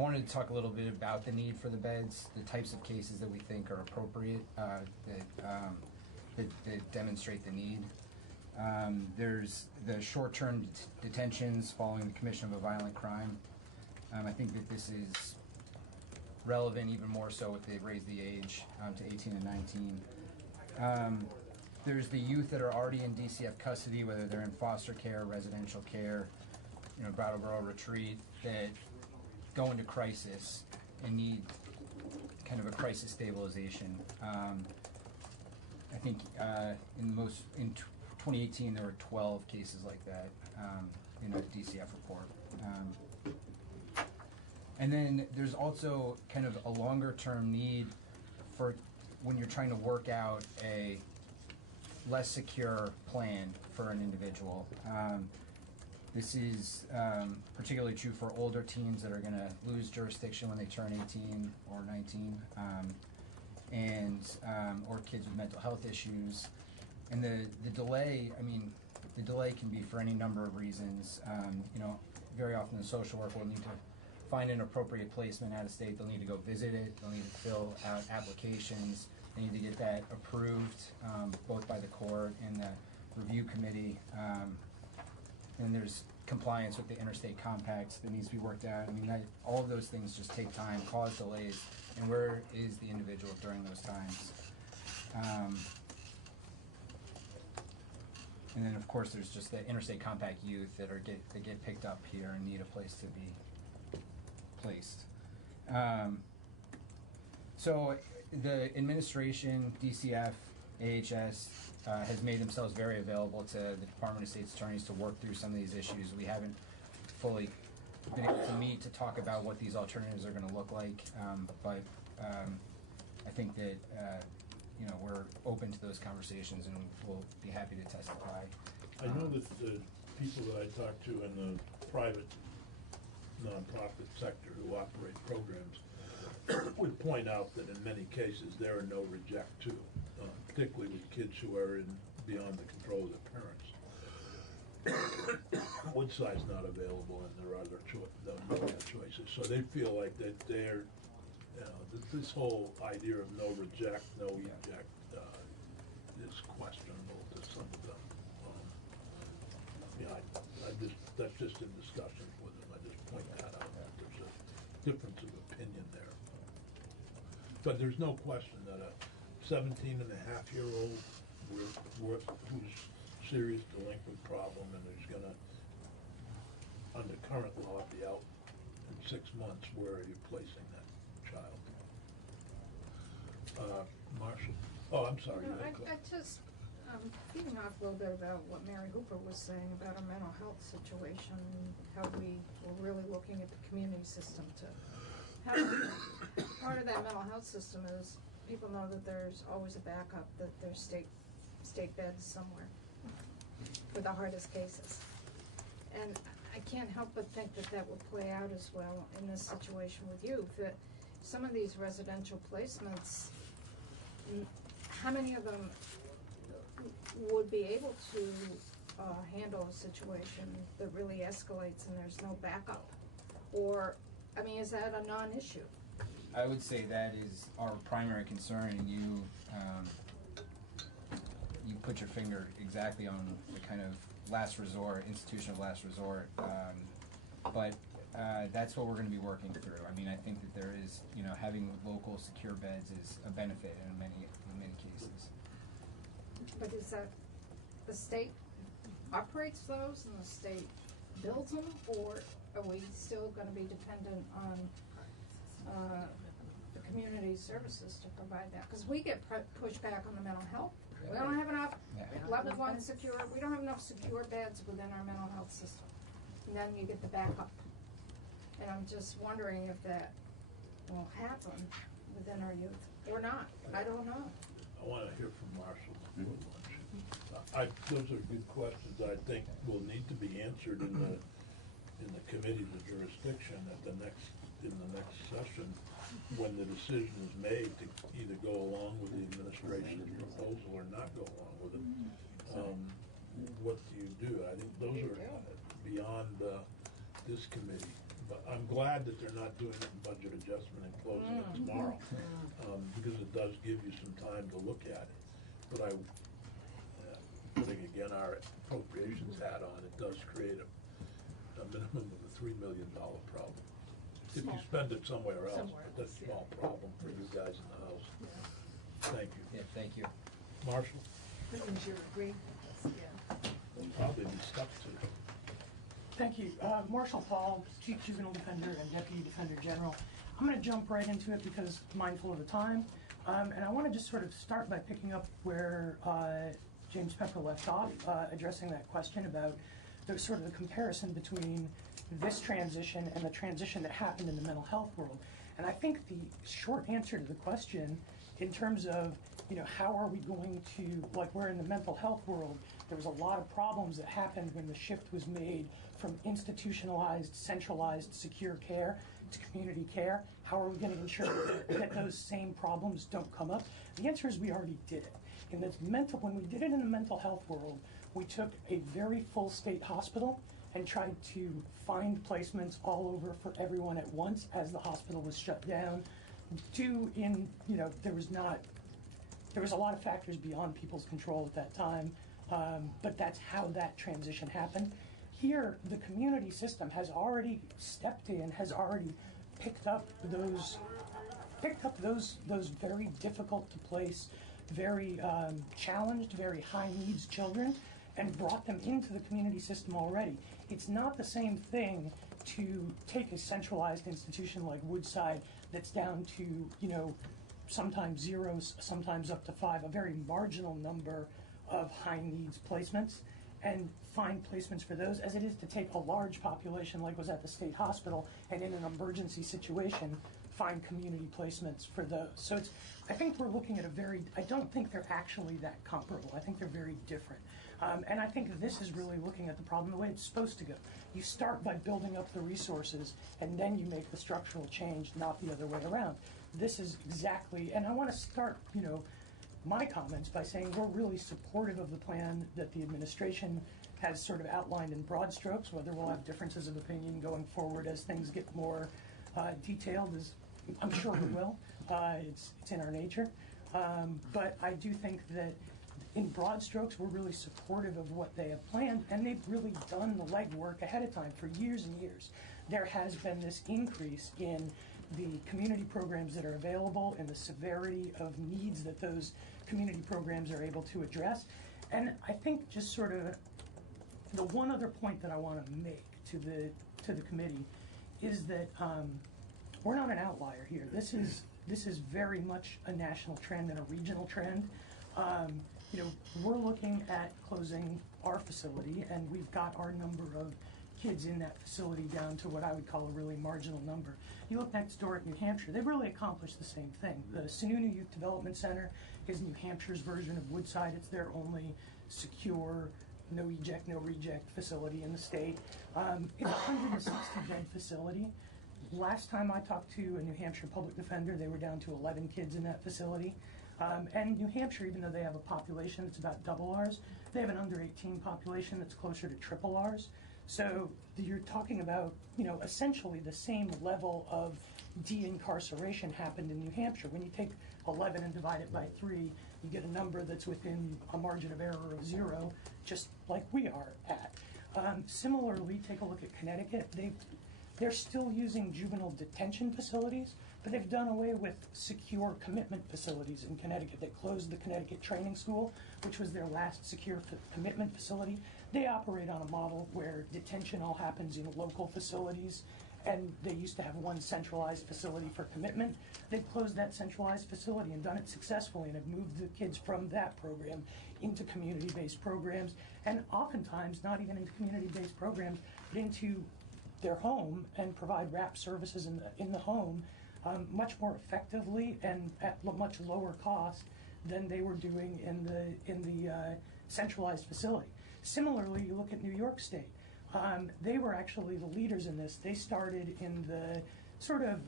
wanted to talk a little bit about the need for the beds, the types of cases that we think are appropriate, that demonstrate the need. There's the short-term detentions following the commission of a violent crime. I think that this is relevant even more so if they raise the age to 18 and 19. There's the youth that are already in DCF custody, whether they're in foster care, residential care, Brattleboro retreat, that go into crisis and need kind of a crisis stabilization. I think in 2018 there were 12 cases like that in a DCF report. And then there's also kind of a longer term need for when you're trying to work out a less secure plan for an individual. This is particularly true for older teens that are going to lose jurisdiction when they turn 18 or 19, or kids with mental health issues. And the delay, the delay can be for any number of reasons. Very often the social worker will need to find an appropriate placement out of state. They'll need to go visit it. They'll need to fill out applications. They need to get that approved both by the court and the review committee. And there's compliance with the interstate compacts that needs to be worked out. All of those things just take time, cause delays. And where is the individual during those times? And then, of course, there's just the interstate compact youth that get picked up here and need a place to be placed. So the administration, DCF, AHS, has made themselves very available to the Department of State's attorneys to work through some of these issues. We haven't fully been able to meet to talk about what these alternatives are going to look like, but I think that we're open to those conversations and we'll be happy to testify. I know that the people that I talk to in the private nonprofit sector who operate programs would point out that in many cases there are no reject to, particularly with kids who are beyond the control of their parents. Woodside's not available, and there are other choices. So they feel like that they're, this whole idea of no reject, no eject is questionable to some of them. That's just in discussions with them. I just point that out. That there's a difference of opinion there. But there's no question that a 17-and-a-half-year-old who's serious delinquent problem and who's going to, under current law, be out in 6 months, where are you placing that child? Marshall. Oh, I'm sorry. Feeding off a little bit about what Mary Hooper was saying about our mental health situation, how we were really looking at the community system to have part of that mental health system is people know that there's always a backup, that there's state beds somewhere for the hardest cases. And I can't help but think that that will play out as well in this situation with youth, that some of these residential placements, how many of them would be able to handle a situation that really escalates and there's no backup? Or, is that a non-issue? I would say that is our primary concern, and you put your finger exactly on the kind of last resort, institution of last resort. But that's what we're going to be working through. I think that there is, having local secure beds is a benefit in many cases. But is that the state operates those and the state builds them, or are we still going to be dependent on the community services to provide that? Because we get pushed back on the mental health. We don't have enough level 1 secure. We don't have enough secure beds within our mental health system. And then you get the backup. And I'm just wondering if that will happen within our youth or not. I don't know. I want to hear from Marshall before lunch. Those are good questions. I think will need to be answered in the committee of jurisdiction in the next session, when the decision is made to either go along with the administration's proposal or not go along with it. What do you do? I think those are beyond this committee. But I'm glad that they're not doing it in budget adjustment and closing it tomorrow, because it does give you some time to look at it. But putting again our appropriations hat on, it does create a minimum of a $3 million problem. If you spend it somewhere else, but that's a small problem for you guys in the House. Thank you. Yeah, thank you. Marshall? That means you agree with us, yeah. We'll probably be stuck to. Thank you. Marshall Paul, Chief Juvenile Defender and Deputy Defender General. I'm going to jump right into it because mindful of the time. And I want to just sort of start by picking up where James Pepper left off, addressing that question about the sort of the comparison between this transition and the transition that happened in the mental health world. And I think the short answer to the question in terms of, how are we going to, like we're in the mental health world, there was a lot of problems that happened when the shift was made from institutionalized, centralized, secure care to community care. How are we going to ensure that those same problems don't come up? The answer is we already did it. When we did it in the mental health world, we took a very full state hospital and tried to find placements all over for everyone at once as the hospital was shut down. There was a lot of factors beyond people's control at that time, but that's how that transition happened. Here, the community system has already stepped in, has already picked up those very difficult to place, very challenged, very high needs children, and brought them into the community system already. It's not the same thing to take a centralized institution like Woodside that's down to, sometimes 0, sometimes up to 5, a very marginal number of high needs placements, and find placements for those, as it is to take a large population like was at the state hospital and in an emergency situation find community placements for those. So I think we're looking at I don't think they're actually that comparable. I think they're very different. And I think this is really looking at the problem the way it's supposed to go. You start by building up the resources and then you make the structural change, not the other way around. This is exactly, and I want to start, my comments by saying we're really supportive of the plan that the administration has sort of outlined in broad strokes. Whether we'll have differences of opinion going forward as things get more detailed, I'm sure we will. It's in our nature. But I do think that in broad strokes, we're really supportive of what they have planned, and they've really done the legwork ahead of time for years and years. There has been this increase in the community programs that are available and the severity of needs that those community programs are able to address. And I think just sort of the one other point that I want to make to the committee is that we're not an outlier here. This is very much a national trend and a regional trend. We're looking at closing our facility, and we've got our number of kids in that facility down to what I would call a really marginal number. You look next door at New Hampshire, they've really accomplished the same thing. The Sununu Youth Development Center is New Hampshire's version of Woodside. It's their only secure, no eject, no reject facility in the state. It's a 160-bed facility. Last time I talked to a New Hampshire public defender, they were down to 11 kids in that facility. And New Hampshire, even though they have a population that's about double ours, they have an under 18 population that's closer to triple ours. So you're talking about, essentially the same level of de-incarceration happened in New Hampshire. When you take 11 and divide it by 3, you get a number that's within a margin of error of 0, just like we are at. Similarly, take a look at Connecticut. They're still using juvenile detention facilities, but they've done away with secure commitment facilities in Connecticut. They closed the Connecticut Training School, which was their last secure commitment facility. They operate on a model where detention all happens in local facilities, and they used to have one centralized facility for commitment. They've closed that centralized facility and done it successfully, and have moved the kids from that program into community-based programs, and oftentimes not even into community-based programs, but into their home, and provide wrap services in the home much more effectively and at much lower cost than they were doing in the centralized facility. Similarly, you look at New York State. They were actually the leaders in this. They started in the sort of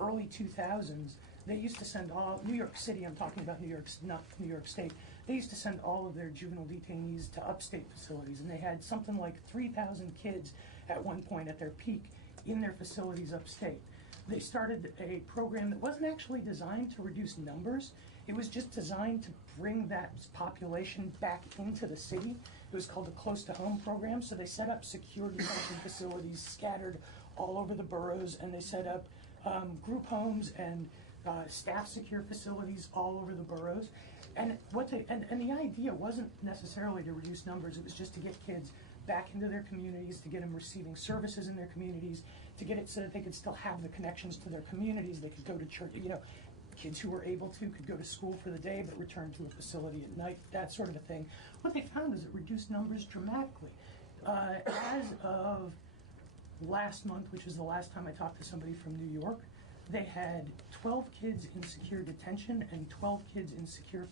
early 2000s. They used to send all, New York City, I'm talking about New York, not New York State, they used to send all of their juvenile detainees to upstate facilities, and they had something like 3,000 kids at one point at their peak in their facilities upstate. They started a program that wasn't actually designed to reduce numbers. It was just designed to bring that population back into the city. It was called the Close to Home program. So they set up secure detention facilities scattered all over the boroughs, and they set up group homes and staff secure facilities all over the boroughs. And and the idea wasn't necessarily to reduce numbers. It was just to get kids back into their communities, to get them receiving services in their communities, to get it so that they could still have the connections to their communities. They could go to church, kids who were able to could go to school for the day but return to a facility at night, that sort of a thing. What they found is it reduced numbers dramatically. As of last month, which was the last time I talked to somebody from New York, they had 12 kids in secure detention and 12 kids in secure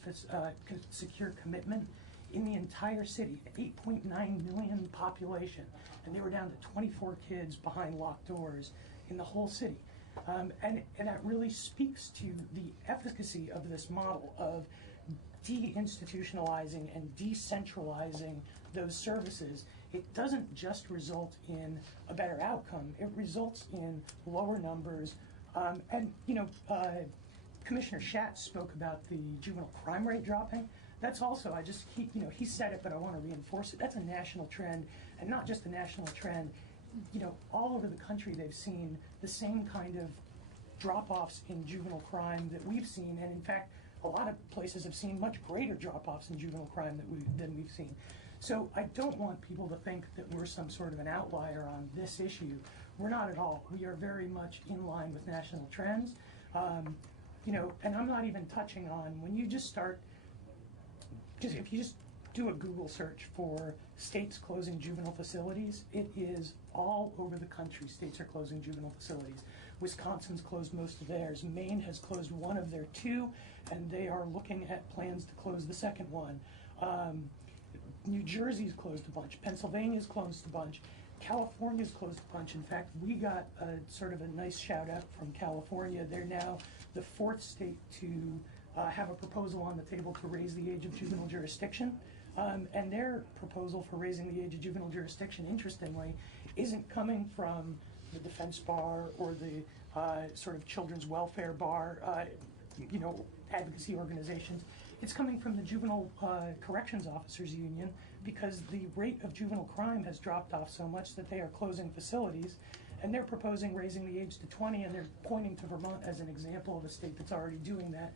commitment in the entire city, 8.9 million population, and they were down to 24 kids behind locked doors in the whole city. And that really speaks to the efficacy of this model of deinstitutionalizing and decentralizing those services. It doesn't just result in a better outcome, it results in lower numbers. Commissioner Schatz spoke about the juvenile crime rate dropping. That's also, he said it, but I want to reinforce it. That's a national trend, and not just a national trend. All over the country, they've seen the same kind of drop-offs in juvenile crime that we've seen, and in fact, a lot of places have seen much greater drop-offs in juvenile crime than we've seen. So I don't want people to think that we're some sort of an outlier on this issue. We're not at all. We are very much in line with national trends. And I'm not even touching on when you just start. If you just do a Google search for states closing juvenile facilities, it is all over the country. States are closing juvenile facilities. Wisconsin's closed most of theirs. Maine has closed one of their two, and they are looking at plans to close the second one. New Jersey's closed a bunch. Pennsylvania's closed a bunch. California's closed a bunch. In fact, we got a sort of a nice shout out from California. They're now the fourth state to have a proposal on the table to raise the age of juvenile jurisdiction. And their proposal for raising the age of juvenile jurisdiction, interestingly, isn't coming from the defense bar or the sort of children's welfare bar, advocacy organizations. It's coming from the Juvenile Corrections Officers Union, because the rate of juvenile crime has dropped off so much that they are closing facilities, and they're proposing raising the age to 20, and they're pointing to Vermont as an example of a state that's already doing that,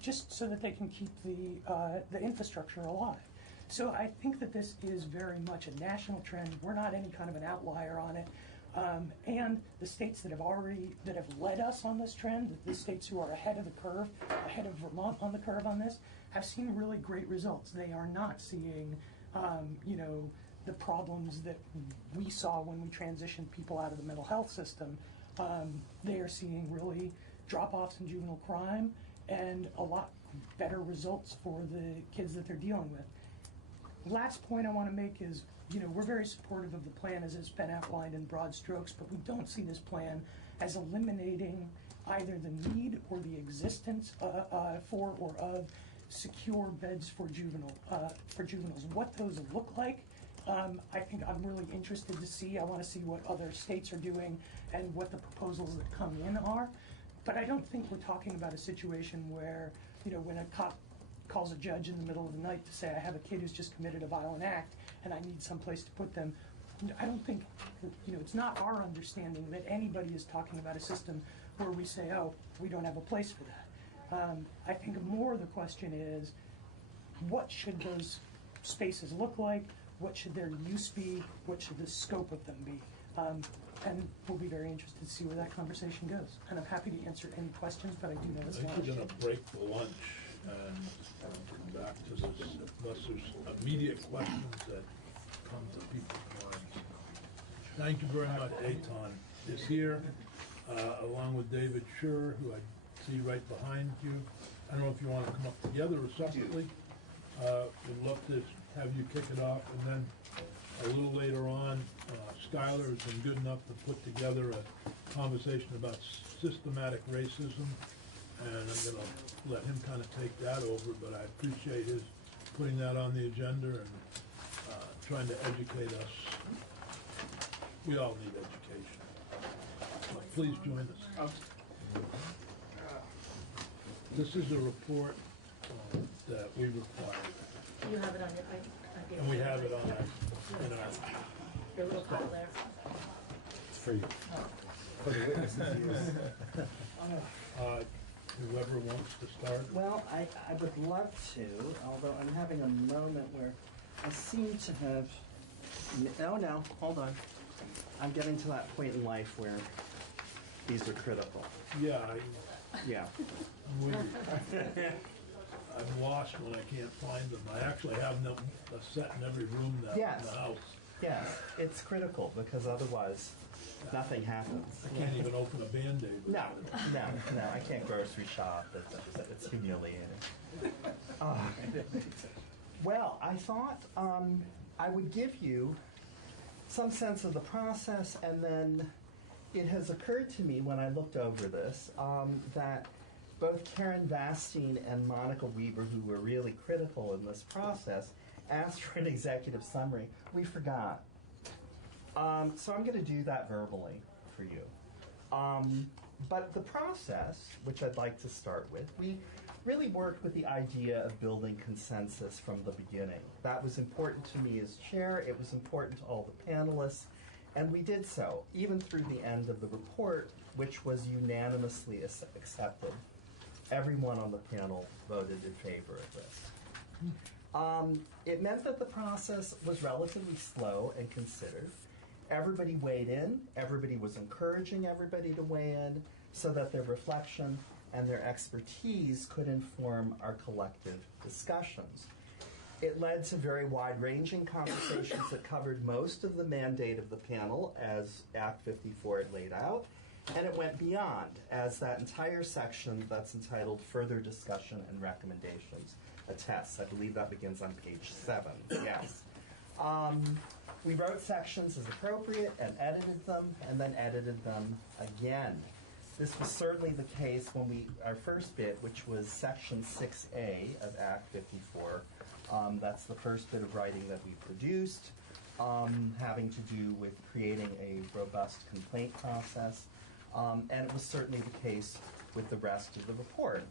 just so that they can keep the infrastructure alive. So I think that this is very much a national trend. We're not any kind of an outlier on it. And the states that have led us on this trend, the states who are ahead of the curve, ahead of Vermont on the curve on this, have seen really great results. They are not seeing, the problems that we saw when we transitioned people out of the mental health system. They are seeing really drop-offs in juvenile crime and a lot better results for the kids that they're dealing with. Last point I want to make is, we're very supportive of the plan as it's been outlined in broad strokes, but we don't see this plan as eliminating either the need or the existence for or of secure beds for juveniles. What those look like, I think I'm really interested to see. I want to see what other states are doing and what the proposals that come in are. But I don't think we're talking about a situation where, when a cop calls a judge in the middle of the night to say, I have a kid who's just committed a violent act and I need some place to put them. I don't think, it's not our understanding that anybody is talking about a system where we say, oh, we don't have a place for that. I think more the question is, what should those spaces look like? What should their use be? What should the scope of them be? And we'll be very interested to see where that conversation goes. And I'm happy to answer any questions, but I do know it's I think we're going to break for lunch and come back to this unless there's immediate questions that come to people's minds. Thank you very much. Eitan is here, along with David Schur, who I see right behind you. I don't know if you want to come up together or separately. We'd love to have you kick it off, and then a little later on, Skylar has been good enough to put together a conversation about systematic racism, and I'm going to let him kind of take that over, but I appreciate his putting that on the agenda and trying to educate us. We all need education. Please join us. This is a report that we require, You have it on your, I gave and we you have it on our, in our, your little pile there. It's for you. For the witnesses' use. whoever wants to start. Well, I would love to, although I'm having a moment where I seem to have. No, hold on. I'm getting to that point in life where these are critical. Yeah, Yeah. I'm lost when I can't find them. I actually have them a set in every room now Yes. in the house. Yes, it's critical because otherwise nothing happens. I can't even open a Band-Aid. No, I can't grocery shop. It's humiliating. Well, I thought I would give you some sense of the process, and then it has occurred to me when I looked over this that both Karen Vastine and Monica Weber, who were really critical in this process, asked for an executive summary. We forgot. So I'm going to do that verbally for you. But the process, which I'd like to start with, we really worked with the idea of building consensus from the beginning. That was important to me as chair. It was important to all the panelists. And we did so, even through the end of the report, which was unanimously accepted. Everyone on the panel voted in favor of this. It meant that the process was relatively slow and considered. Everybody weighed in. Everybody was encouraging everybody to weigh in so that their reflection and their expertise could inform our collective discussions. It led to very wide-ranging conversations that covered most of the mandate of the panel as Act 54 had laid out, and it went beyond as that entire section that's entitled Further Discussion and Recommendations attests. I believe that begins on page 7, yes. We wrote sections as appropriate and edited them, and then edited them again. This was certainly the case when our first bit, which was section 6A of Act 54, that's the first bit of writing that we produced, having to do with creating a robust complaint process, and it was certainly the case with the rest of the report.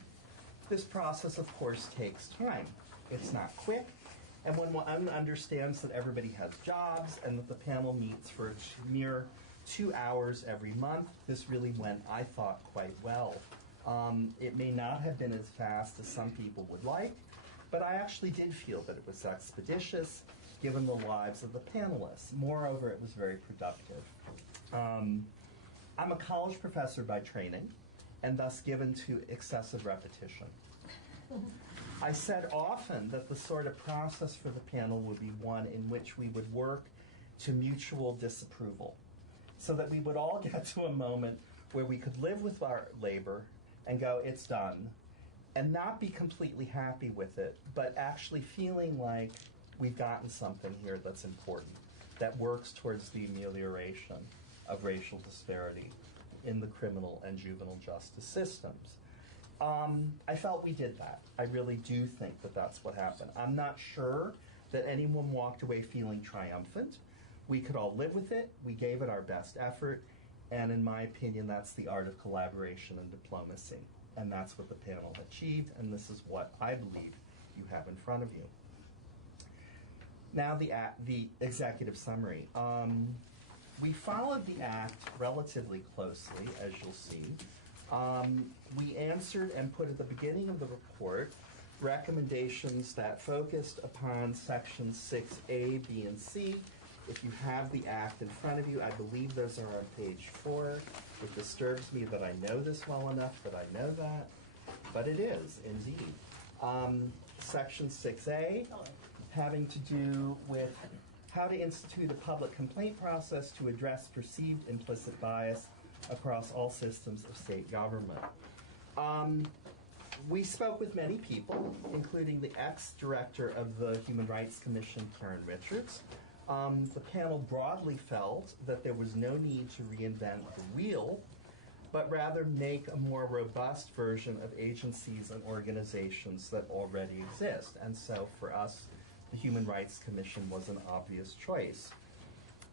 This process, of course, takes time. It's not quick, and when one understands that everybody has jobs and that the panel meets for a mere 2 hours every month, this really went, I thought, quite well. It may not have been as fast as some people would like, but I actually did feel that it was expeditious, given the lives of the panelists. Moreover, it was very productive. I'm a college professor by training, and thus given to excessive repetition. I said often that the sort of process for the panel would be one in which we would work to mutual disapproval, so that we would all get to a moment where we could live with our labor and go, it's done, and not be completely happy with it, but actually feeling like we've gotten something here that's important, that works towards the amelioration of racial disparity in the criminal and juvenile justice systems. I felt we did that. I really do think that that's what happened. I'm not sure that anyone walked away feeling triumphant. We could all live with it. We gave it our best effort. And in my opinion, that's the art of collaboration and diplomacy. And that's what the panel achieved. And this is what I believe you have in front of you. Now the executive summary. We followed the act relatively closely, as you'll see. We answered and put at the beginning of the report recommendations that focused upon sections 6A, B, and C. If you have the act in front of you, I believe those are on page 4. It disturbs me that I know this well enough that I know that, but it is, indeed. Section 6A, having to do with how to institute a public complaint process to address perceived implicit bias across all systems of state government. We spoke with many people, including the ex-director of the Human Rights Commission, Karen Richards. The panel broadly felt that there was no need to reinvent the wheel, but rather make a more robust version of agencies and organizations that already exist. And so for us, the Human Rights Commission was an obvious choice.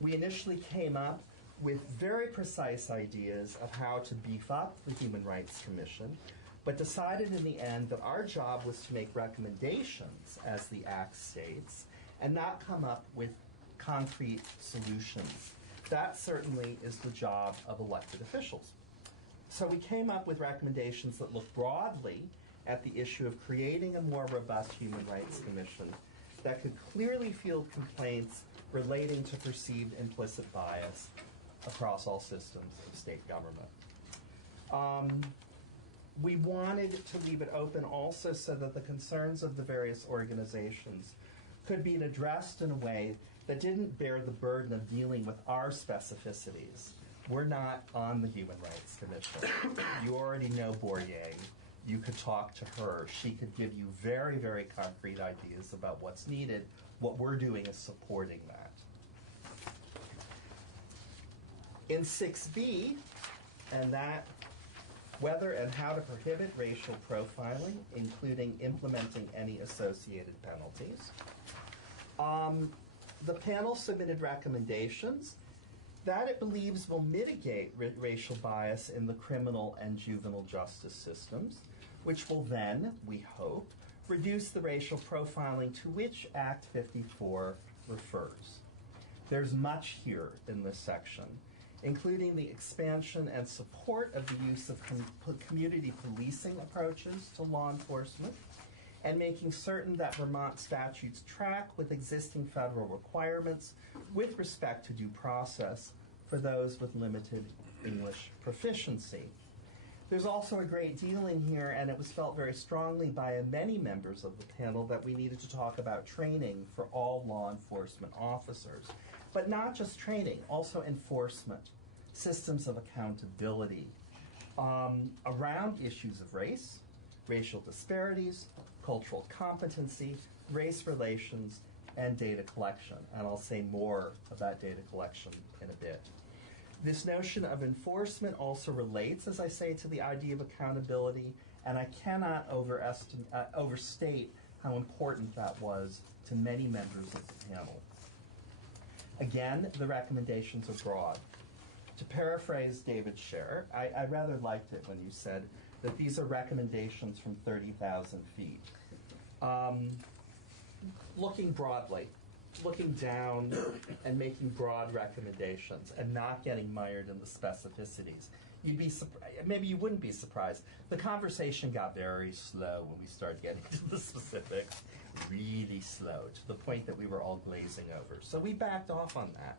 We initially came up with very precise ideas of how to beef up the Human Rights Commission, but decided in the end that our job was to make recommendations, as the Act states, and not come up with concrete solutions. That certainly is the job of elected officials. So we came up with recommendations that look broadly at the issue of creating a more robust Human Rights Commission that could clearly field complaints relating to perceived implicit bias across all systems of state government. We wanted to leave it open also so that the concerns of the various organizations could be addressed in a way that didn't bear the burden of dealing with our specificities. We're not on the Human Rights Commission. You already know Bourrier. You could talk to her. She could give you very, very concrete ideas about what's needed. What we're doing is supporting that. In 6B, and that, whether and how to prohibit racial profiling, including implementing any associated penalties. The panel submitted recommendations that it believes will mitigate racial bias in the criminal and juvenile justice systems, which will then, we hope, reduce the racial profiling to which Act 54 refers. There's much here in this section, including the expansion and support of the use of community policing approaches to law enforcement, and making certain that Vermont statutes track with existing federal requirements with respect to due process for those with limited English proficiency. There's also a great deal in here, and it was felt very strongly by many members of the panel that we needed to talk about training for all law enforcement officers. But not just training, also enforcement, systems of accountability around issues of race, racial disparities, cultural competency, race relations, and data collection. And I'll say more about data collection in a bit. This notion of enforcement also relates, as I say, to the idea of accountability, and I cannot overstate how important that was to many members of the panel. Again, the recommendations are broad. To paraphrase David Scher, I rather liked it when you said that these are recommendations from 30,000 feet. Looking broadly, looking down and making broad recommendations and not getting mired in the specificities. You'd be maybe you wouldn't be surprised. The conversation got very slow when we started getting to the specifics, really slow, to the point that we were all glazing over. So we backed off on that.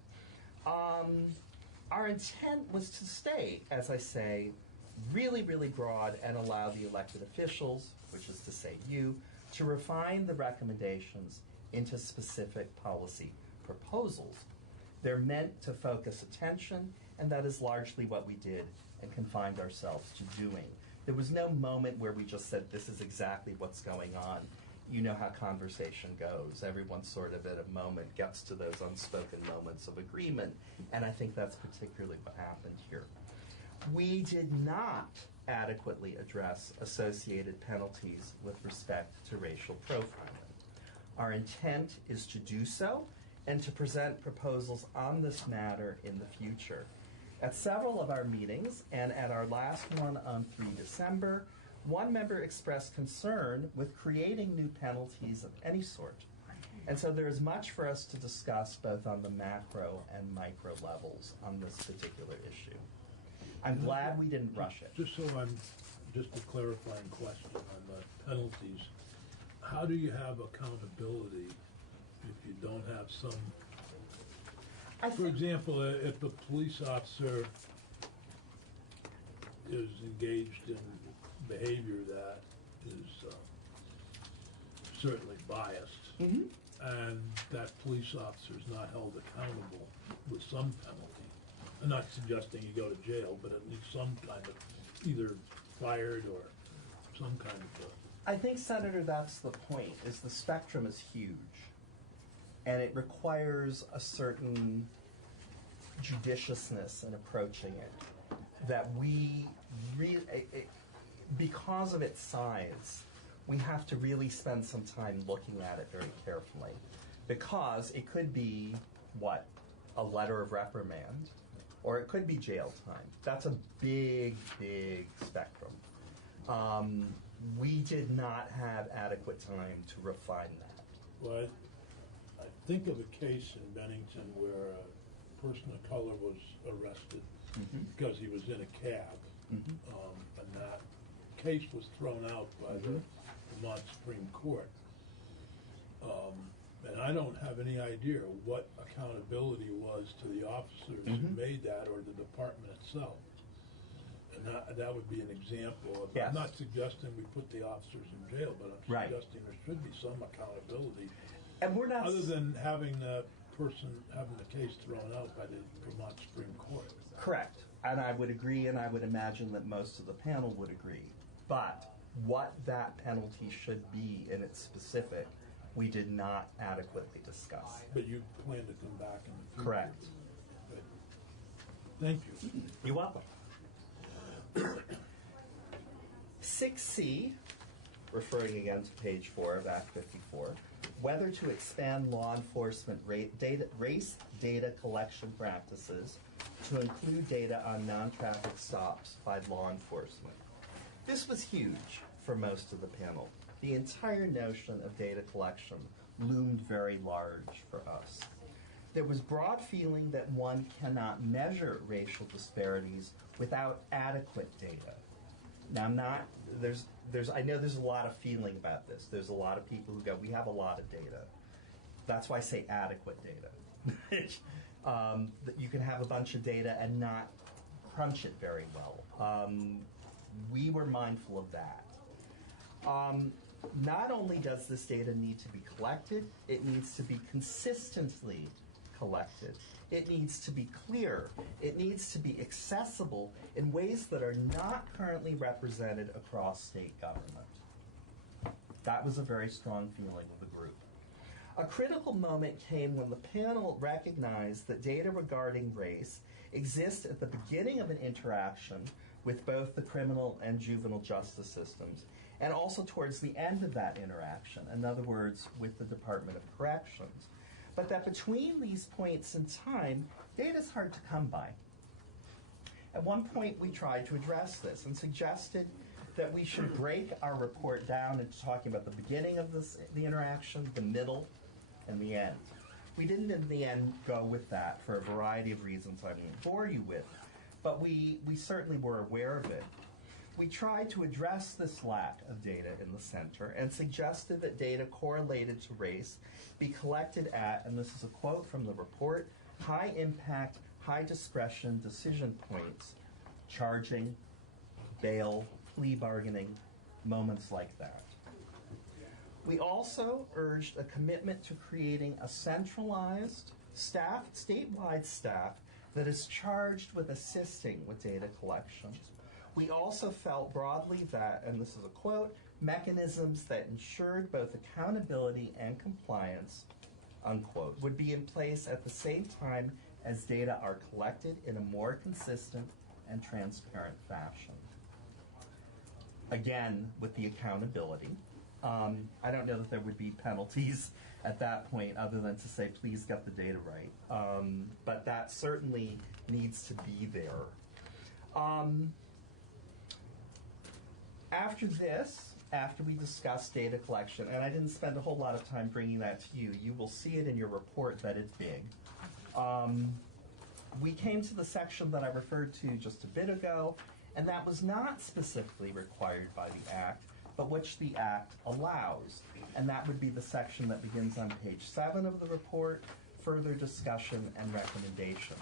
Our intent was to stay, as I say, really, really broad and allow the elected officials, which is to say you, to refine the recommendations into specific policy proposals. They're meant to focus attention, and that is largely what we did and confined ourselves to doing. There was no moment where we just said, this is exactly what's going on. You know how conversation goes. Everyone sort of at a moment gets to those unspoken moments of agreement, and I think that's particularly what happened here. We did not adequately address associated penalties with respect to racial profiling. Our intent is to do so and to present proposals on this matter in the future. At several of our meetings, and at our last one on 3 December, one member expressed concern with creating new penalties of any sort. And so there is much for us to discuss both on the macro and micro levels on this particular issue. I'm glad we didn't rush it. Just a clarifying question on the penalties. How do you have accountability if you don't have some, for example, if a police officer is engaged in behavior that is certainly biased, and that police officer is not held accountable with some penalty? I'm not suggesting you go to jail, but at least some kind of either fired or some kind of I think, Senator, that's the point, is the spectrum is huge. And it requires a certain judiciousness in approaching it. That we because of its size, we have to really spend some time looking at it very carefully. Because it could be, a letter of reprimand, or it could be jail time. That's a big, big spectrum. We did not have adequate time to refine that. Well, I think of a case in Bennington where a person of color was arrested because he was in a cab. And that case was thrown out by the Vermont Supreme Court. And I don't have any idea what accountability was to the officers who made that or the department itself. And that would be an example of, Yes. I'm not suggesting we put the officers in jail, but I'm Right. suggesting there should be some accountability. And we're not Other than having the person having the case thrown out by the Vermont Supreme Court. correct. And I would agree, and I would imagine that most of the panel would agree. But what that penalty should be in its specific, we did not adequately discuss. But you plan to come back in the future? Correct. Good. Thank you. You're welcome. 6C, referring again to page 4 of Act 54, whether to expand law enforcement race data collection practices to include data on non-traffic stops by law enforcement. This was huge for most of the panel. The entire notion of data collection loomed very large for us. There was broad feeling that one cannot measure racial disparities without adequate data. Now, I know there's a lot of feeling about this. There's a lot of people who go, we have a lot of data. That's why I say adequate data. That you can have a bunch of data and not crunch it very well. We were mindful of that. Not only does this data need to be collected, it needs to be consistently collected. It needs to be clear. It needs to be accessible in ways that are not currently represented across state government. That was a very strong feeling of the group. A critical moment came when the panel recognized that data regarding race exists at the beginning of an interaction with both the criminal and juvenile justice systems, and also towards the end of that interaction, in other words, with the Department of Corrections. But that between these points in time, data is hard to come by. At one point, we tried to address this and suggested that we should break our report down into talking about the beginning of the interaction, the middle, and the end. We didn't in the end go with that for a variety of reasons I won't bore you with, but we certainly were aware of it. We tried to address this lack of data in the center and suggested that data correlated to race be collected at, and this is a quote from the report, high impact, high discretion decision points, charging, bail, plea bargaining, moments like that. We also urged a commitment to creating a centralized statewide staff that is charged with assisting with data collection. We also felt broadly that, and this is a quote, mechanisms that ensured both accountability and compliance, unquote, would be in place at the same time as data are collected in a more consistent and transparent fashion. Again, with the accountability. I don't know that there would be penalties at that point other than to say, please get the data right. But that certainly needs to be there. After we discussed data collection, and I didn't spend a whole lot of time bringing that to you, you will see it in your report that it's big. We came to the section that I referred to just a bit ago, and that was not specifically required by the Act, but which the Act allows. And that would be the section that begins on page 7 of the report, further discussion and recommendations.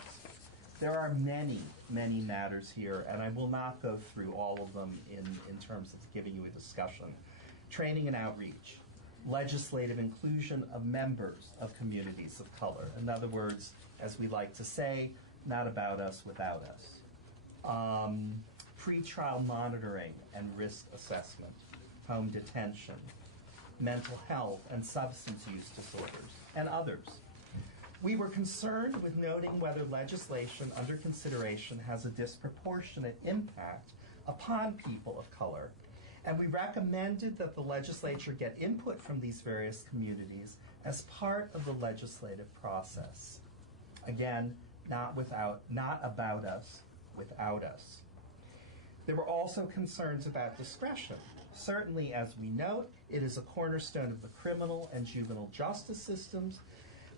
There are many, many matters here, and I will not go through all of them in terms of giving you a discussion. Training and outreach, legislative inclusion of members of communities of color. In other words, as we like to say, not about us without us. Pre-trial monitoring and risk assessment, home detention, mental health and substance use disorders, and others. We were concerned with noting whether legislation under consideration has a disproportionate impact upon people of color, and we recommended that the legislature get input from these various communities as part of the legislative process. Again, not about us, without us. There were also concerns about discretion. Certainly, as we note, it is a cornerstone of the criminal and juvenile justice systems,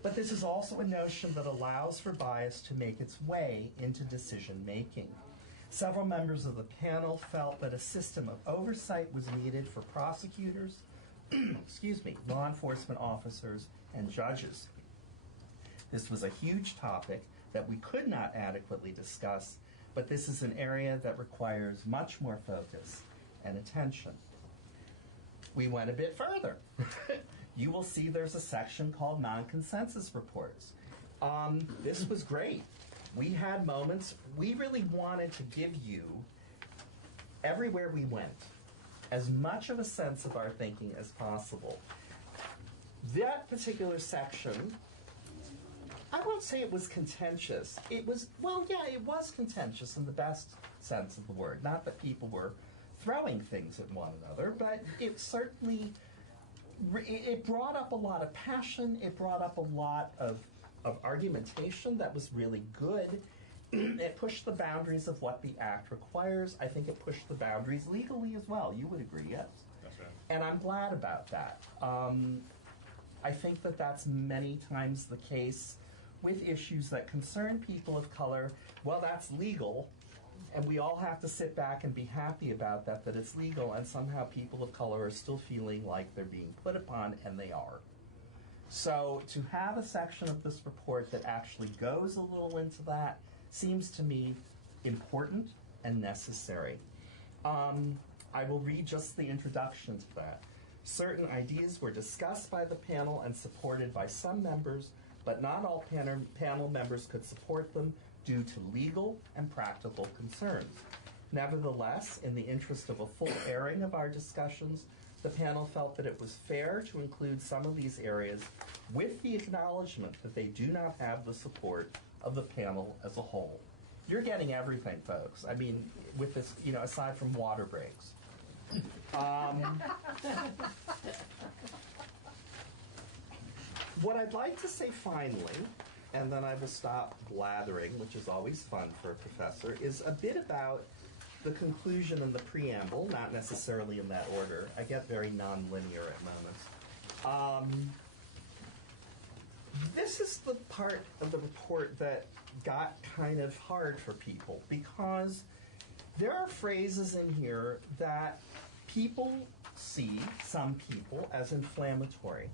but this is also a notion that allows for bias to make its way into decision making. Several members of the panel felt that a system of oversight was needed for prosecutors, law enforcement officers, and judges. This was a huge topic that we could not adequately discuss, but this is an area that requires much more focus and attention. We went a bit further. You will see there's a section called non-consensus reports. This was great. We had moments, we really wanted to give you, everywhere we went, as much of a sense of our thinking as possible. That particular section, I won't say it was contentious. It was, well, yeah, it was contentious in the best sense of the word. Not that people were throwing things at one another, but it certainly, it brought up a lot of passion. It brought up a lot of argumentation that was really good. It pushed the boundaries of what the act requires. I think it pushed the boundaries legally as well. You would agree, yes? That's right. And I'm glad about that. I think that that's many times the case with issues that concern people of color. Well, that's legal, and we all have to sit back and be happy about that, that it's legal, and somehow people of color are still feeling like they're being put upon, and they are. So to have a section of this report that actually goes a little into that seems to me important and necessary. I will read just the introduction to that. Certain ideas were discussed by the panel and supported by some members, but not all panel members could support them due to legal and practical concerns. Nevertheless, in the interest of a full airing of our discussions, the panel felt that it was fair to include some of these areas with the acknowledgement that they do not have the support of the panel as a whole. You're getting everything, folks. I mean, with this, aside from water breaks. What I'd like to say finally, and then I will stop blathering, which is always fun for a professor, is a bit about the conclusion and the preamble, not necessarily in that order. I get very non-linear at moments. This is the part of the report that got kind of hard for people, because there are phrases in here that people see, some people, as inflammatory.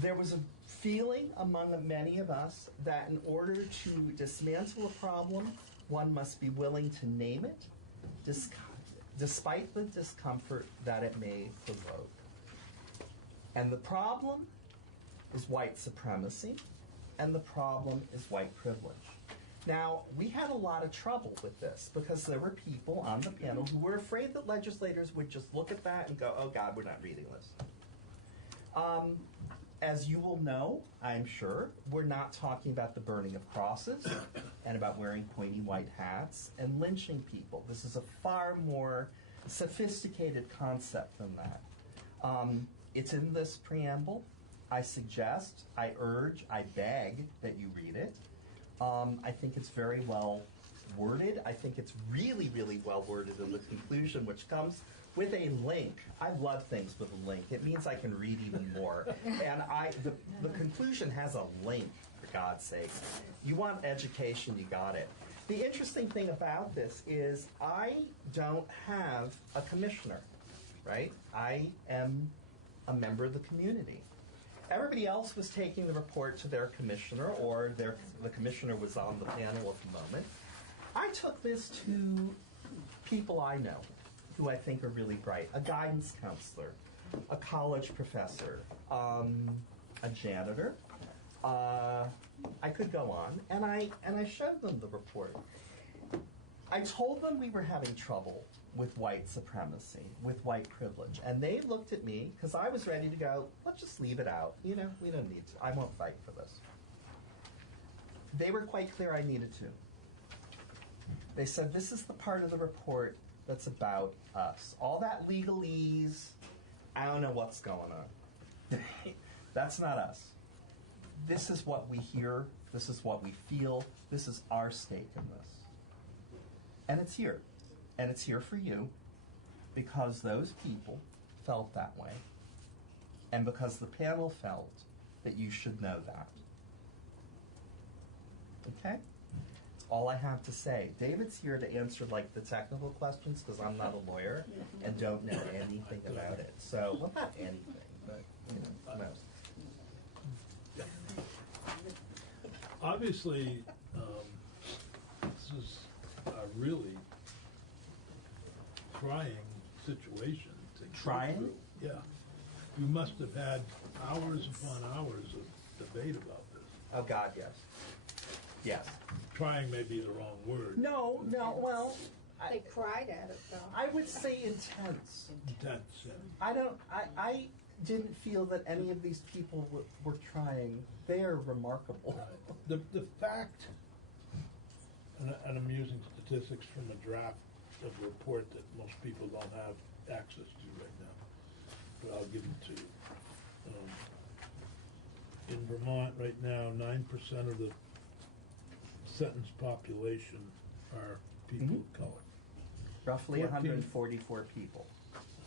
There was a feeling among many of us that in order to dismantle a problem, one must be willing to name it, despite the discomfort that it may provoke. And the problem is white supremacy, and the problem is white privilege. Now, we had a lot of trouble with this because there were people on the panel who were afraid that legislators would just look at that and go, oh God, we're not reading this. As you will know, I'm sure, we're not talking about the burning of crosses and about wearing pointy white hats and lynching people. This is a far more sophisticated concept than that. It's in this preamble. I suggest, I urge, I beg that you read it. I think it's very well worded. I think it's really, really well worded in the conclusion, which comes with a link. I love things with a link. It means I can read even more. And the conclusion has a link, for God's sake. You want education, you got it. The interesting thing about this is I don't have a commissioner, right? I am a member of the community. Everybody else was taking the report to their commissioner, or the commissioner was on the panel at the moment. I took this to people I know, who I think are really bright. A guidance counselor, a college professor, a janitor. I could go on, and I showed them the report. I told them we were having trouble with white supremacy, with white privilege, and they looked at me, because I was ready to go, let's just leave it out. We don't need to. I won't fight for this. They were quite clear I needed to. They said, this is the part of the report that's about us. All that legalese, I don't know what's going on. That's not us. This is what we hear This is what we feel. This is our stake in this. And it's here. And it's here for you because those people felt that way. And because the panel felt that you should know that. Okay? That's all I have to say. David's here to answer like the technical questions because I'm not a lawyer and don't know anything about it. So, well, not anything, but, you know, no. Obviously, this is a really trying situation to go Trying? through. Yeah. You must have had hours upon hours of debate about this. Oh, God, yes. Yes. Trying may be the wrong word. No, well, They cried at it, though. I would say intense. Intense, yeah. I didn't feel that any of these people were trying. They are remarkable. Right. The fact, and I'm using statistics from a draft of a report that most people don't have access to right now, but I'll give them to you. In Vermont right now, 9% of the sentenced population are people of color. Roughly 14. 144 people.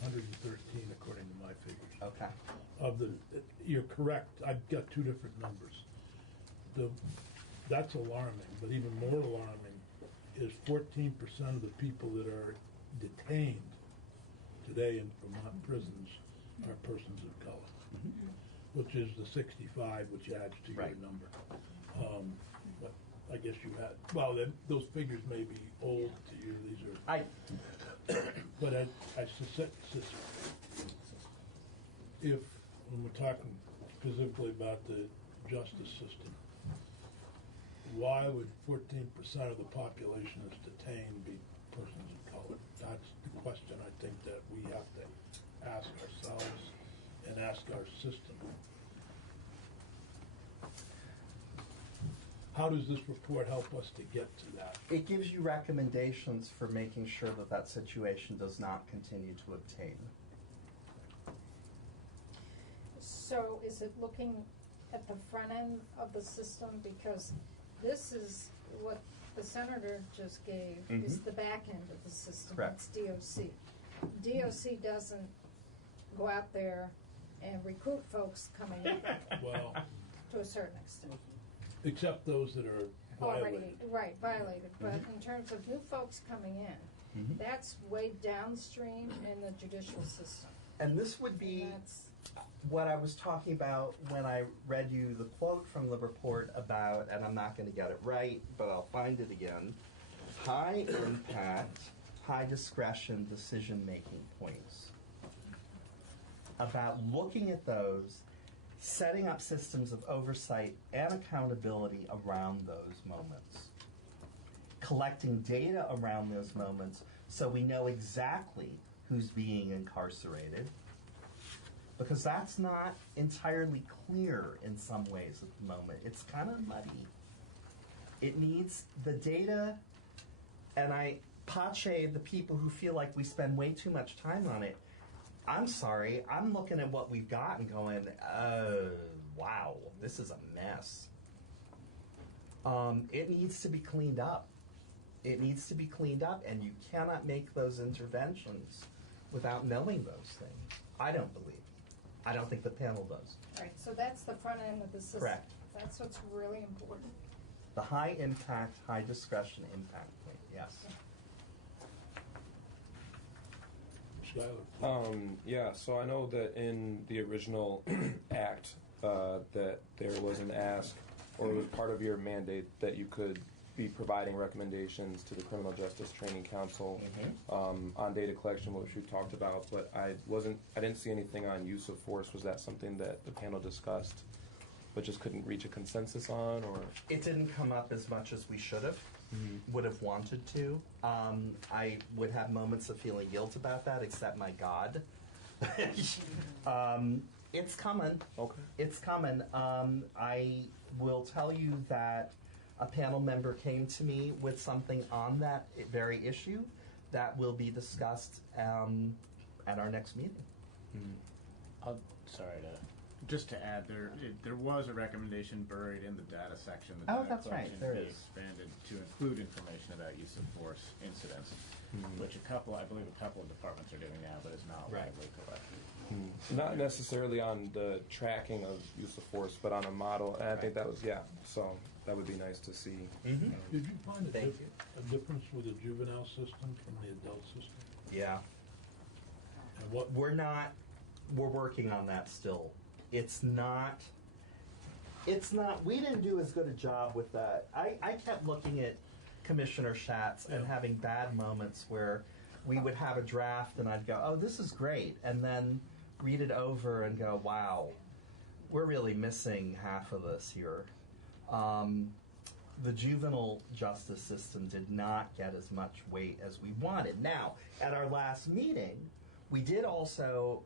113 according to my figures. Okay. You're correct, I've got two different numbers. That's alarming, but even more alarming is 14% of the people that are detained today in Vermont prisons are persons of color, which is the 65, which adds to Right. your number. But I guess you had, well, those figures may be old to you, these are, but I suspect, if, when we're talking specifically about the justice system, why would 14% of the population that's detained be persons of color? That's the question I think that we have to ask ourselves and ask our system. How does this report help us to get to that? It gives you recommendations for making sure that that situation does not continue to obtain. So is it looking at the front end of the system? Because this is what the senator just gave, is the back end of the system. Correct. It's DOC. DOC doesn't go out there and recruit folks coming in Well, to a certain extent. except those that are violated. Already, violated. But in terms of new folks coming in, that's way downstream in the judicial system. And this would be And that's, what I was talking about when I read you the quote from the report about, and I'm not going to get it right, but I'll find it again, high impact, high discretion decision-making points. About looking at those, setting up systems of oversight and accountability around those moments. Collecting data around those moments so we know exactly who's being incarcerated, because that's not entirely clear in some ways at the moment. It's kind of muddy. It needs the data, and Pache, the people who feel like we spend way too much time on it, I'm sorry, I'm looking at what we've got and going, wow, this is a mess. It needs to be cleaned up. It needs to be cleaned up, and you cannot make those interventions without knowing those things. I don't believe. I don't think the panel does. right, so that's the front end of the system. Correct. That's what's really important. The high impact, high discretion impact point, yes. Skylar. Yeah, so I know that in the original act that there was an ask, or it was part of your mandate, that you could be providing recommendations to the Criminal Justice Training Council on data collection, which we've talked about, but I didn't see anything on use of force. Was that something that the panel discussed but just couldn't reach a consensus on, or? It didn't come up as much as we should have, would have wanted to. I would have moments of feeling guilt about that, except my God. It's coming. Okay. It's coming. I will tell you that a panel member came to me with something on that very issue that will be discussed at our next meeting. Sorry to Just to add, there was a recommendation buried in the data section. The Oh, data that's right, collection there be is. expanded to include information about use of force incidents, which I believe a couple of departments are doing now, but is not Right. widely collected. Not necessarily on the tracking of use of force, but on a model. And I think that was, so that would be nice to see. Did you find Thank you. a difference with the juvenile system from the adult system? Yeah. And what, We're working on that still. It's not, we didn't do as good a job with that. I kept looking at Commissioner Schatz and having bad moments where we would have a draft and I'd go, oh, this is great. And then read it over and go, wow, we're really missing half of this here. The juvenile justice system did not get as much weight as we wanted. Now, at our last meeting, we did also,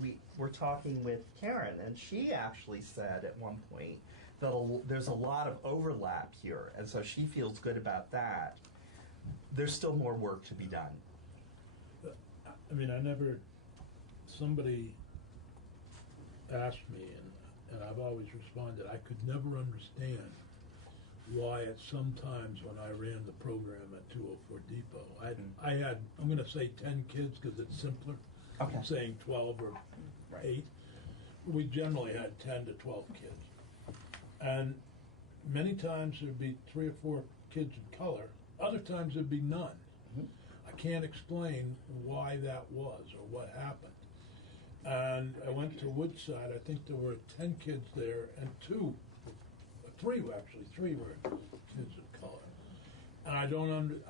we were talking with Karen, and she actually said at one point that there's a lot of overlap here, and so she feels good about that. There's still more work to be done. somebody asked me, and I've always responded, I could never understand why at some times when I ran the program at 204 Depot, I had, I'm going to say 10 kids because it's simpler. Okay. I'm saying 12 or 8. We generally had 10 to 12 kids. And many times there'd be 3 or 4 kids of color. Other times there'd be none. Mm-hmm. I can't explain why that was or what happened. And I went to Woodside. I think there were 10 kids there, and 3 were kids of color. And I don't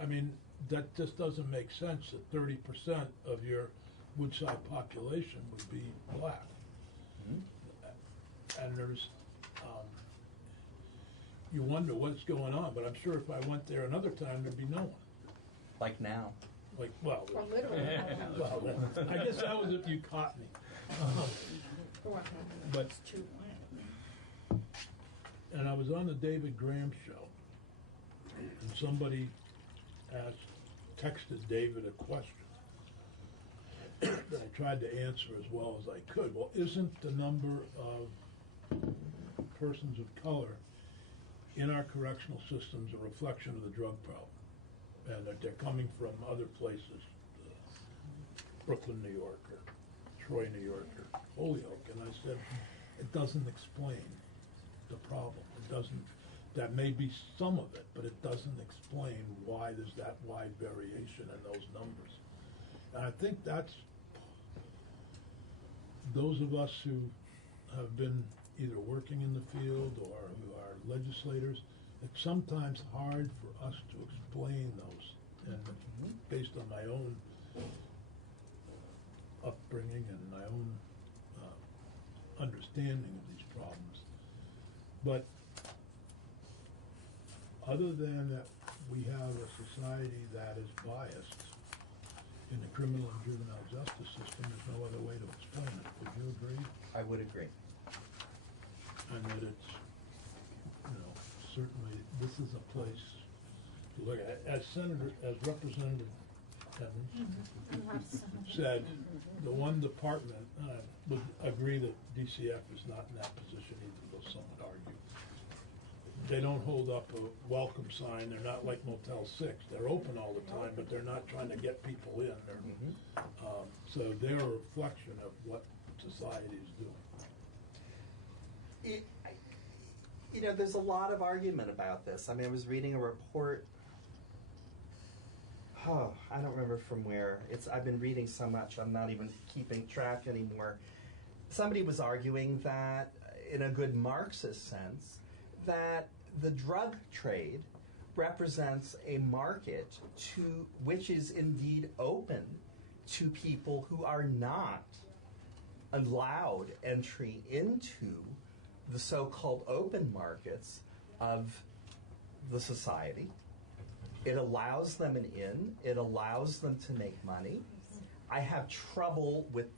that just doesn't make sense that 30% of your Woodside population would be black. Mm-hmm. And there's, you wonder what's going on, but I'm sure if I went there another time, there'd be no one. Like now. Like, well, Or literally. well, I guess that was if you caught me. But, and I was on the David Graham show, and somebody texted David a question that I tried to answer as well as I could. Well, isn't the number of persons of color in our correctional systems a reflection of the drug problem? And that they're coming from other places, Brooklyn, New York, or Troy, New York, or Holyoke. And I said, it doesn't explain the problem. It doesn't, that may be some of it, but it doesn't explain why there's that wide variation in those numbers. And I think that's, those of us who have been either working in the field or who are legislators, it's sometimes hard for us to explain those. And based on my own upbringing and my own understanding of these problems. But other than that, we have a society that is biased in the criminal and juvenile justice system. There's no other way to explain it. Would you agree? I would agree. And that it's, certainly this is a place to look at. As Representative Evans said, the one department would agree that DCF is not in that position either, though some would argue. They don't hold up a welcome sign. They're not like Motel 6. They're open all the time, but they're not trying to get people in. So they're a reflection of what society is doing. There's a lot of argument about this. I was reading a report. I don't remember from where. I've been reading so much, I'm not even keeping track anymore. Somebody was arguing that, in a good Marxist sense, that the drug trade represents a market which is indeed open to people who are not allowed entry into the so-called open markets of the society. It allows them an in. It allows them to make money. I have trouble with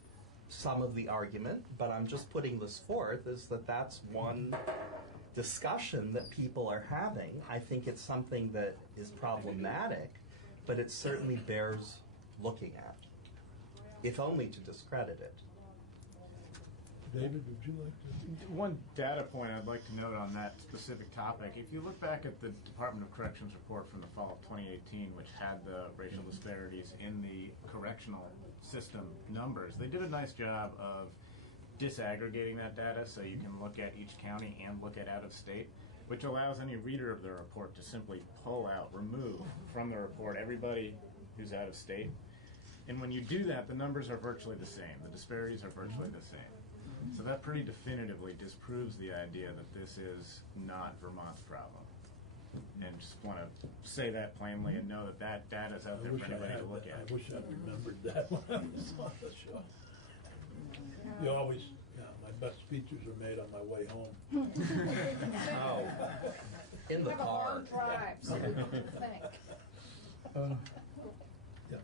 some of the argument, but I'm just putting this forth, is that that's one discussion that people are having. I think it's something that is problematic, but it certainly bears looking at, if only to discredit it. David, would you like to? One data point I'd like to note on that specific topic, if you look back at the Department of Corrections report from the fall of 2018, which had the racial disparities in the correctional system numbers, they did a nice job of disaggregating that data so you can look at each county and look at out of state, which allows any reader of the report to simply pull out, remove from the report everybody who's out of state. And when you do that, the numbers are virtually the same. The disparities are virtually the same. So that pretty definitively disproves the idea that this is not Vermont's problem. And just want to say that plainly and know that that data is out there for anybody to look at. I wish I remembered that when I was on the show. You always, my best speeches are made on my way home. Oh, in the We have a car. long drive, so we don't think. Yeah.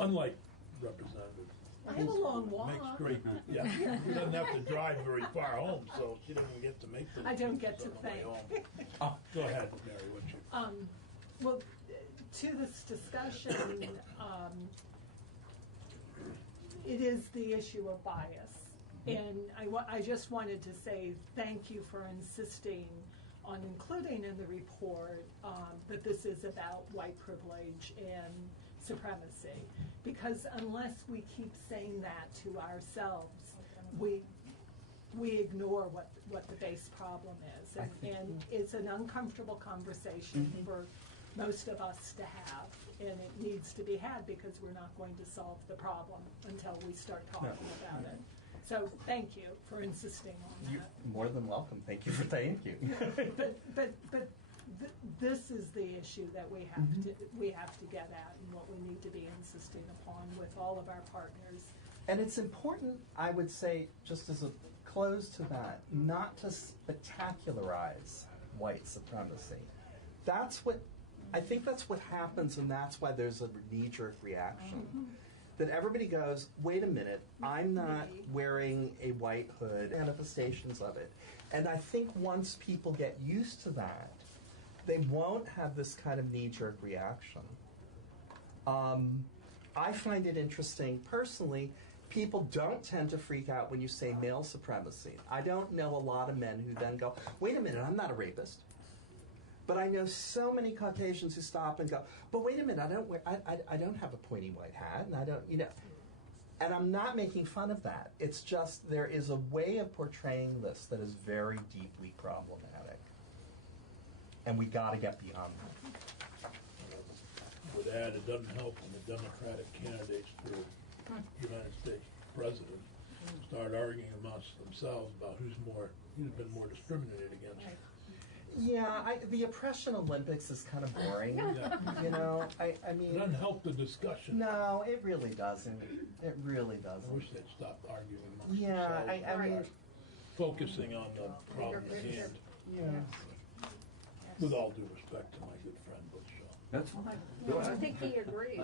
Unlike Representative. I have a long walk. Makes great, yeah. She doesn't have to drive very far home, so she doesn't get to make the. I don't get to on the way think. home. Go ahead, Mary, what's your? Well, to this discussion, it is the issue of bias. And I just wanted to say thank you for insisting on including in the report that this is about white privilege and supremacy. Because unless we keep saying that to ourselves, we ignore what the base problem is. And it's an uncomfortable conversation for most of us to have. And it needs to be had because we're not going to solve the problem until we start talking about it. So thank you for insisting on You're that. more than welcome. Thank you for thank you. But this is the issue that we have to get at, and what we need to be insisting upon with all of our partners. And it's important, I would say, just as a close to that, not to spectacularize white supremacy. I think that's what happens, and that's why there's a knee-jerk reaction. That everybody goes, wait a minute, I'm not wearing a white hood, manifestations of it. And I think once people get used to that, they won't have this kind of knee-jerk reaction. I find it interesting, personally, people don't tend to freak out when you say male supremacy. I don't know a lot of men who then go, wait a minute, I'm not a rapist. But I know so many Caucasians who stop and go, but wait a minute, I don't have a pointy white hat, and I don't, and I'm not making fun of that. It's just there is a way of portraying this that is very deeply problematic. And we got to get beyond that. I would add, it doesn't help when the Democratic candidates for United States president start arguing amongst themselves about who's been more discriminated against. Yeah, the oppression Olympics is kind of boring. I mean, It doesn't help the discussion. no, it really doesn't. It really I doesn't. wish they'd stop arguing amongst Yeah, themselves. I mean, Focusing on the problem at hand. yeah. With all due respect to my good friend Butch Shaw. That's fine. No, I think he agrees.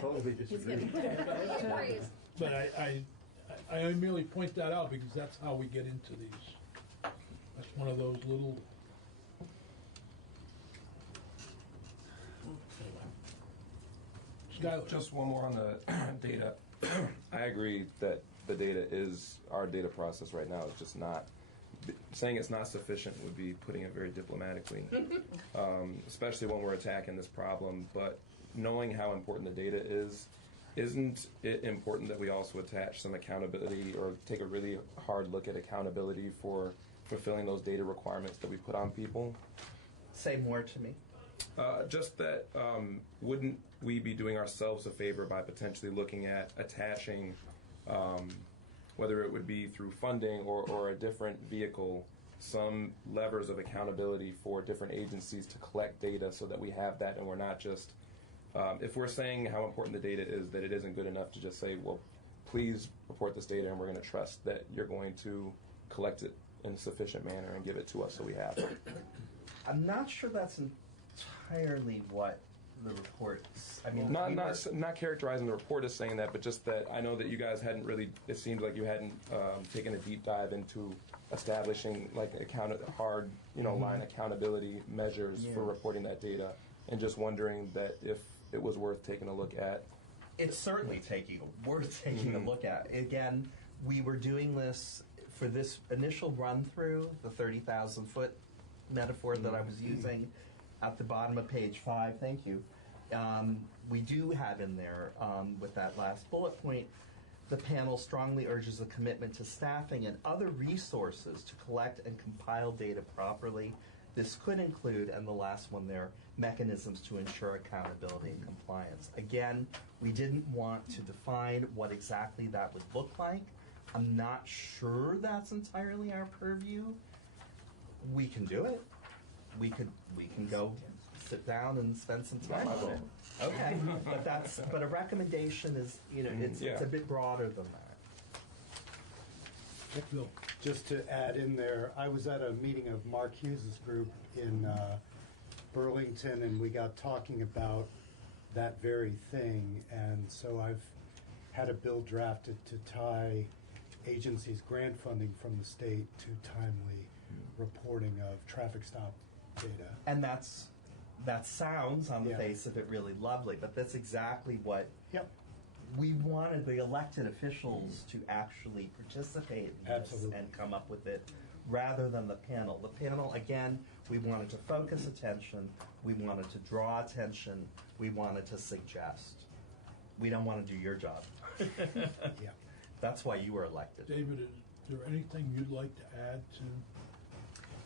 Totally disagree. He agrees. But I merely point that out because that's how we get into these. That's one of those little. Anyway. Skylar. Just one more on the data. I agree that the data is our data process right now is just not. Saying it's not sufficient would be putting it very diplomatically, especially when we're attacking this problem. But knowing how important the data is, isn't it important that we also attach some accountability or take a really hard look at accountability for fulfilling those data requirements that we put on people? Say more to me. Just that, wouldn't we be doing ourselves a favor by potentially looking at attaching, whether it would be through funding or a different vehicle, some levers of accountability for different agencies to collect data so that we have that and we're not just, if we're saying how important the data is, that it isn't good enough to just say, well, please report this data and we're going to trust that you're going to collect it in a sufficient manner and give it to us so we have it. I'm not sure that's entirely what the report. I mean, not characterizing the report as saying that, but just that I know that you guys hadn't really. It seemed like you hadn't taken a deep dive into establishing like hard, line accountability measures for reporting that data, and just wondering that if it was worth taking a look at It's certainly worth taking a look at. Again, we were doing this for this initial run through, the 30,000 foot metaphor that I was using at the bottom of page 5. Thank you. We do have in there, with that last bullet point, the panel strongly urges a commitment to staffing and other resources to collect and compile data properly. This could include, and the last one there, mechanisms to ensure accountability and compliance. Again, we didn't want to define what exactly that would look like. I'm not sure that's entirely our purview. We can do it. We can go sit down and spend some time on it. Okay, but a recommendation is, it's a bit broader than that. Bill. Just to add in there, I was at a meeting of Mark Hughes' group in Burlington, and we got talking about that very thing. And so I've had a bill drafted to tie agencies' grant funding from the state to timely reporting of traffic stop data. And that sounds on the face of it really lovely, but that's exactly what we wanted the elected officials to actually participate in this and come up with it rather than the panel. The panel, again, we wanted to focus attention, we wanted to draw attention, we wanted to suggest. We don't want to do your job. That's why you were elected. David, is there anything you'd like to add to?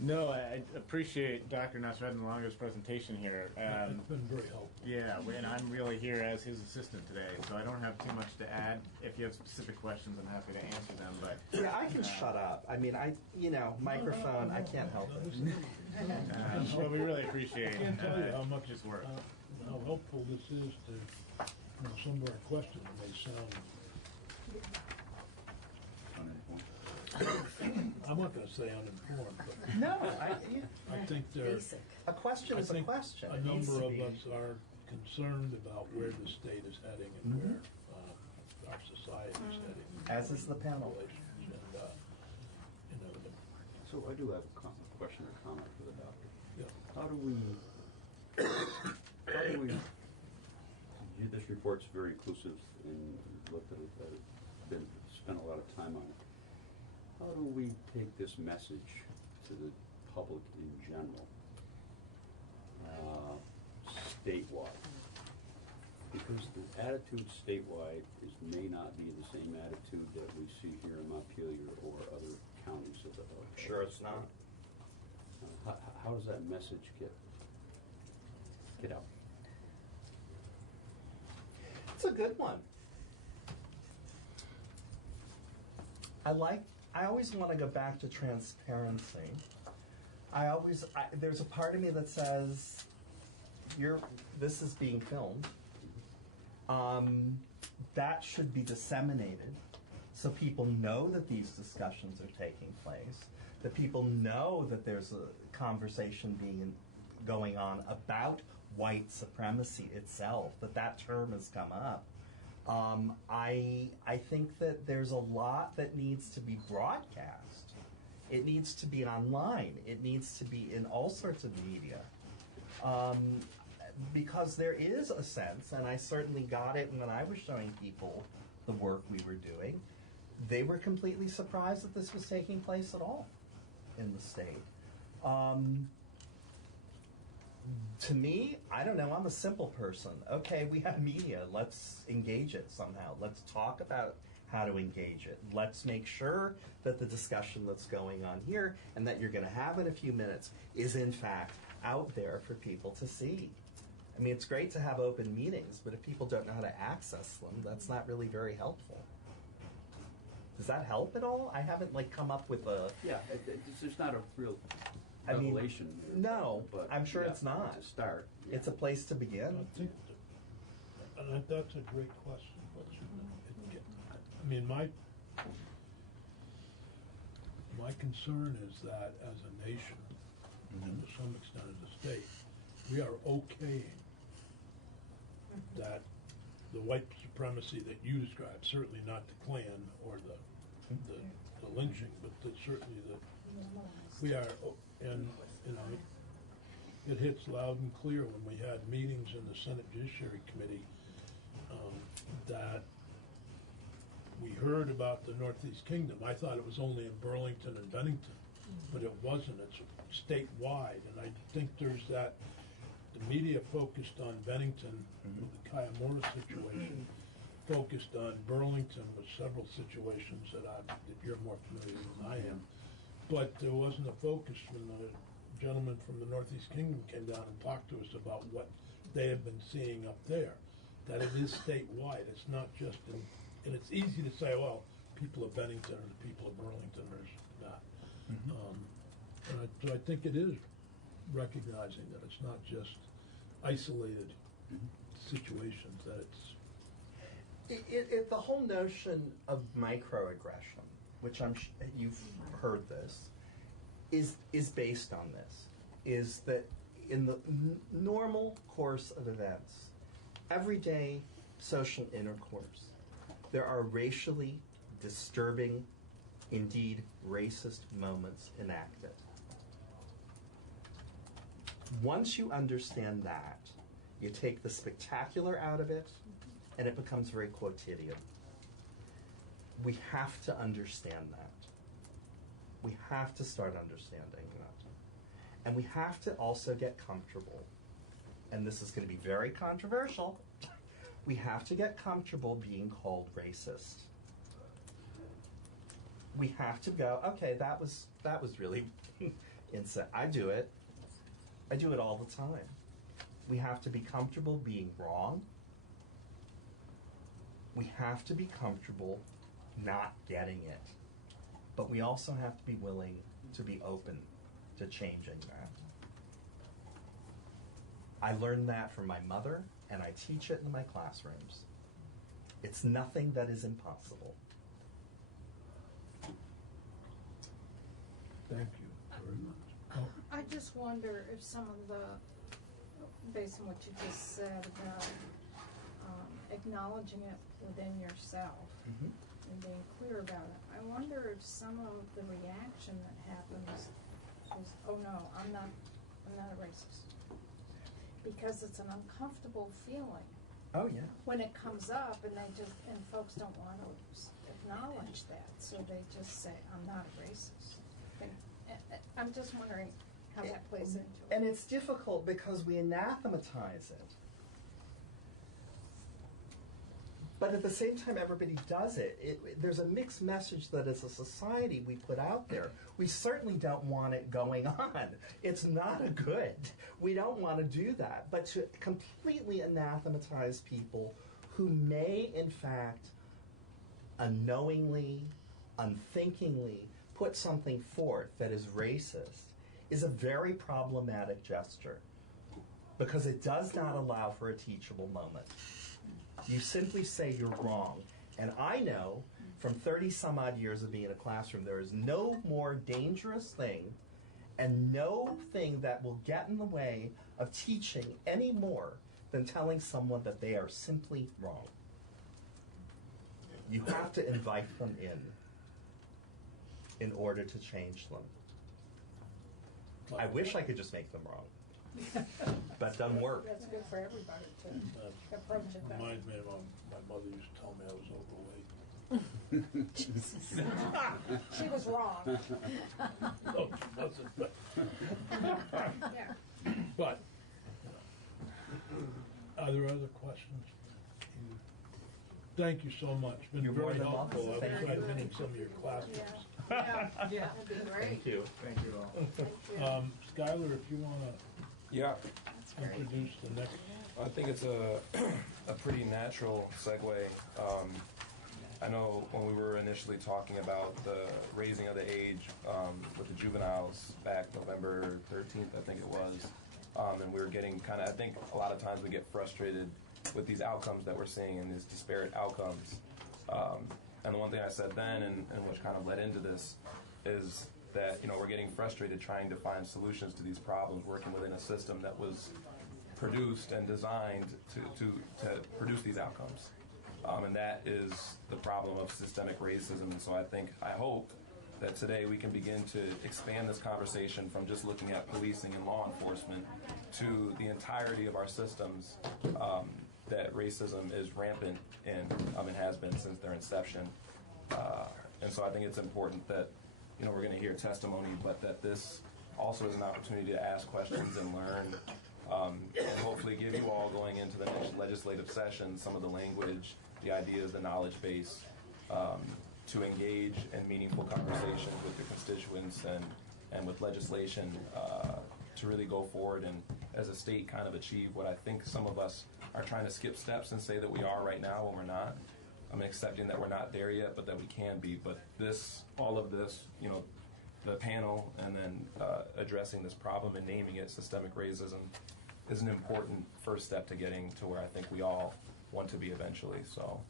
No, I appreciate Dr. Nasreddin-Longo's presentation here. It's been very helpful. Yeah, and I'm really here as his assistant today, so I don't have too much to add. If you have specific questions, I'm happy to answer them. But yeah, I can shut up. I mean, microphone, I can't help it. Well, we really appreciate I can't tell you how much his work. How helpful this is to some of our questions may sound. I'm not going to say uninformed, but No, I think a question is a question. A number of us are concerned about where the state is heading and where our society is heading. As is the panel. So I do have a question or comment for the doctor. Yeah. How do we, this report's very inclusive and looked at it, spent a lot of time on it. How do we take this message to the public in general, statewide? Because the attitude statewide may not be the same attitude that we see here in Montpelier or other counties of the. Sure, it's not. How does that message get out? It's a good one. I always want to go back to transparency. There's a part of me that says, this is being filmed. That should be disseminated so people know that these discussions are taking place, that people know that there's a conversation going on about white supremacy itself, that term has come up. I think that there's a lot that needs to be broadcast. It needs to be online. It needs to be in all sorts of media. Because there is a sense, and I certainly got it when I was showing people the work we were doing, they were completely surprised that this was taking place at all in the state. To me, I don't know, I'm a simple person. Okay, we have media, let's engage it somehow. Let's talk about how to engage it. Let's make sure that the discussion that's going on here and that you're going to have in a few minutes is in fact out there for people to see. I mean, it's great to have open meetings, but if people don't know how to access them, that's not really very helpful. Does that help at all? I haven't come up with a... Yeah, there's not a real revelation. No, but I'm sure it's not. It's a start. Yeah. It's a place to begin. I think that's a great question. I mean, my concern is that as a nation, and to some extent as a state, we are okaying that the white supremacy that you described, certainly not the Klan or the lynching, but certainly we are, and it hits loud and clear when we had meetings in the Senate Judiciary Committee that we heard about the Northeast Kingdom. I thought it was only in Burlington and Bennington, but it wasn't. It's statewide, and I think there's that. The media focused on Bennington with the Kayamura situation, focused on Burlington with several situations that you're more familiar with than I am. But there wasn't a focus when the gentleman from the Northeast Kingdom came down and talked to us about what they have been seeing up there, that it is statewide. It's not just in, and it's easy to say, well, people of Bennington or the people of Burlington or not. So I think it is recognizing that it's not just isolated situations, that it's The whole notion of microaggression, which you've heard this, is based on this. Is that in the normal course of events, everyday social intercourse, there are racially disturbing, indeed racist moments enacted. Once you understand that, you take the spectacular out of it, and it becomes very quotidian. We have to understand that. We have to start understanding that. And we have to also get comfortable, and this is going to be very controversial, we have to get comfortable being called racist. We have to go, okay, that was really insane. I do it all the time. We have to be comfortable being wrong. We have to be comfortable not getting it. But we also have to be willing to be open to changing that. I learned that from my mother, and I teach it in my classrooms. It's nothing that is impossible. Thank you very much. I just wonder if some of the, based on what you just said about acknowledging it within yourself and being clear about it, I wonder if some of the reaction that happens is, oh no, I'm not a racist. Because it's an uncomfortable feeling. Oh yeah. When it comes up, and folks don't want to acknowledge that, so they just say, I'm not a racist. I'm just wondering how that plays into it. And it's difficult because we anathematize it. But at the same time, everybody does it. There's a mixed message that as a society we put out there. We certainly don't want it going on. It's not a good. We don't want to do that. But to completely anathematize people who may, in fact, unknowingly, unthinkingly put something forth that is racist is a very problematic gesture because it does not allow for a teachable moment. You simply say you're wrong. And I know from 30 some odd years of being in a classroom, there is no more dangerous thing and no thing that will get in the way of teaching any more than telling someone that they are simply wrong. You have to invite them in order to change them. I wish I could just make them wrong. But it doesn't work. That's good for everybody to approach it that way. Reminds me of my mother used to tell me I was overweight. She was wrong. No, she wasn't, but, Yeah. but are there other questions? Thank you so much. Been You're more very than helpful. welcome. I've Thank tried you. been in some of your classrooms. Yeah, Yeah. that'd be great. Thank you. Thank you all. Thank you. Skylar, if you want to Yeah, That's great. introduce the next. I think it's a pretty natural segue. I know when we were initially talking about the raising of the age with the juveniles back November 13th, I think it was, and we were getting kind of, I think a lot of times we get frustrated with these outcomes that we're seeing and these disparate outcomes. And the one thing I said then, and which kind of led into this, is that we're getting frustrated trying to find solutions to these problems, working within a system that was produced and designed to produce these outcomes. And that is the problem of systemic racism. And so I hope that today we can begin to expand this conversation from just looking at policing and law enforcement to the entirety of our systems that racism is rampant and has been since their inception. And so I think it's important that, we're going to hear testimony, but that this also is an opportunity to ask questions and learn, and hopefully give you all, going into the next legislative session, some of the language, the ideas, the knowledge base, to engage in meaningful conversations with your constituents and with legislation to really go forward and, as a state, kind of achieve what I think some of us are trying to skip steps and say that we are right now when we're not. I'm accepting that we're not there yet, but that we can be. But all of this, the panel and then addressing this problem and naming it systemic racism is an important first step to getting to where I think we all want to be eventually. So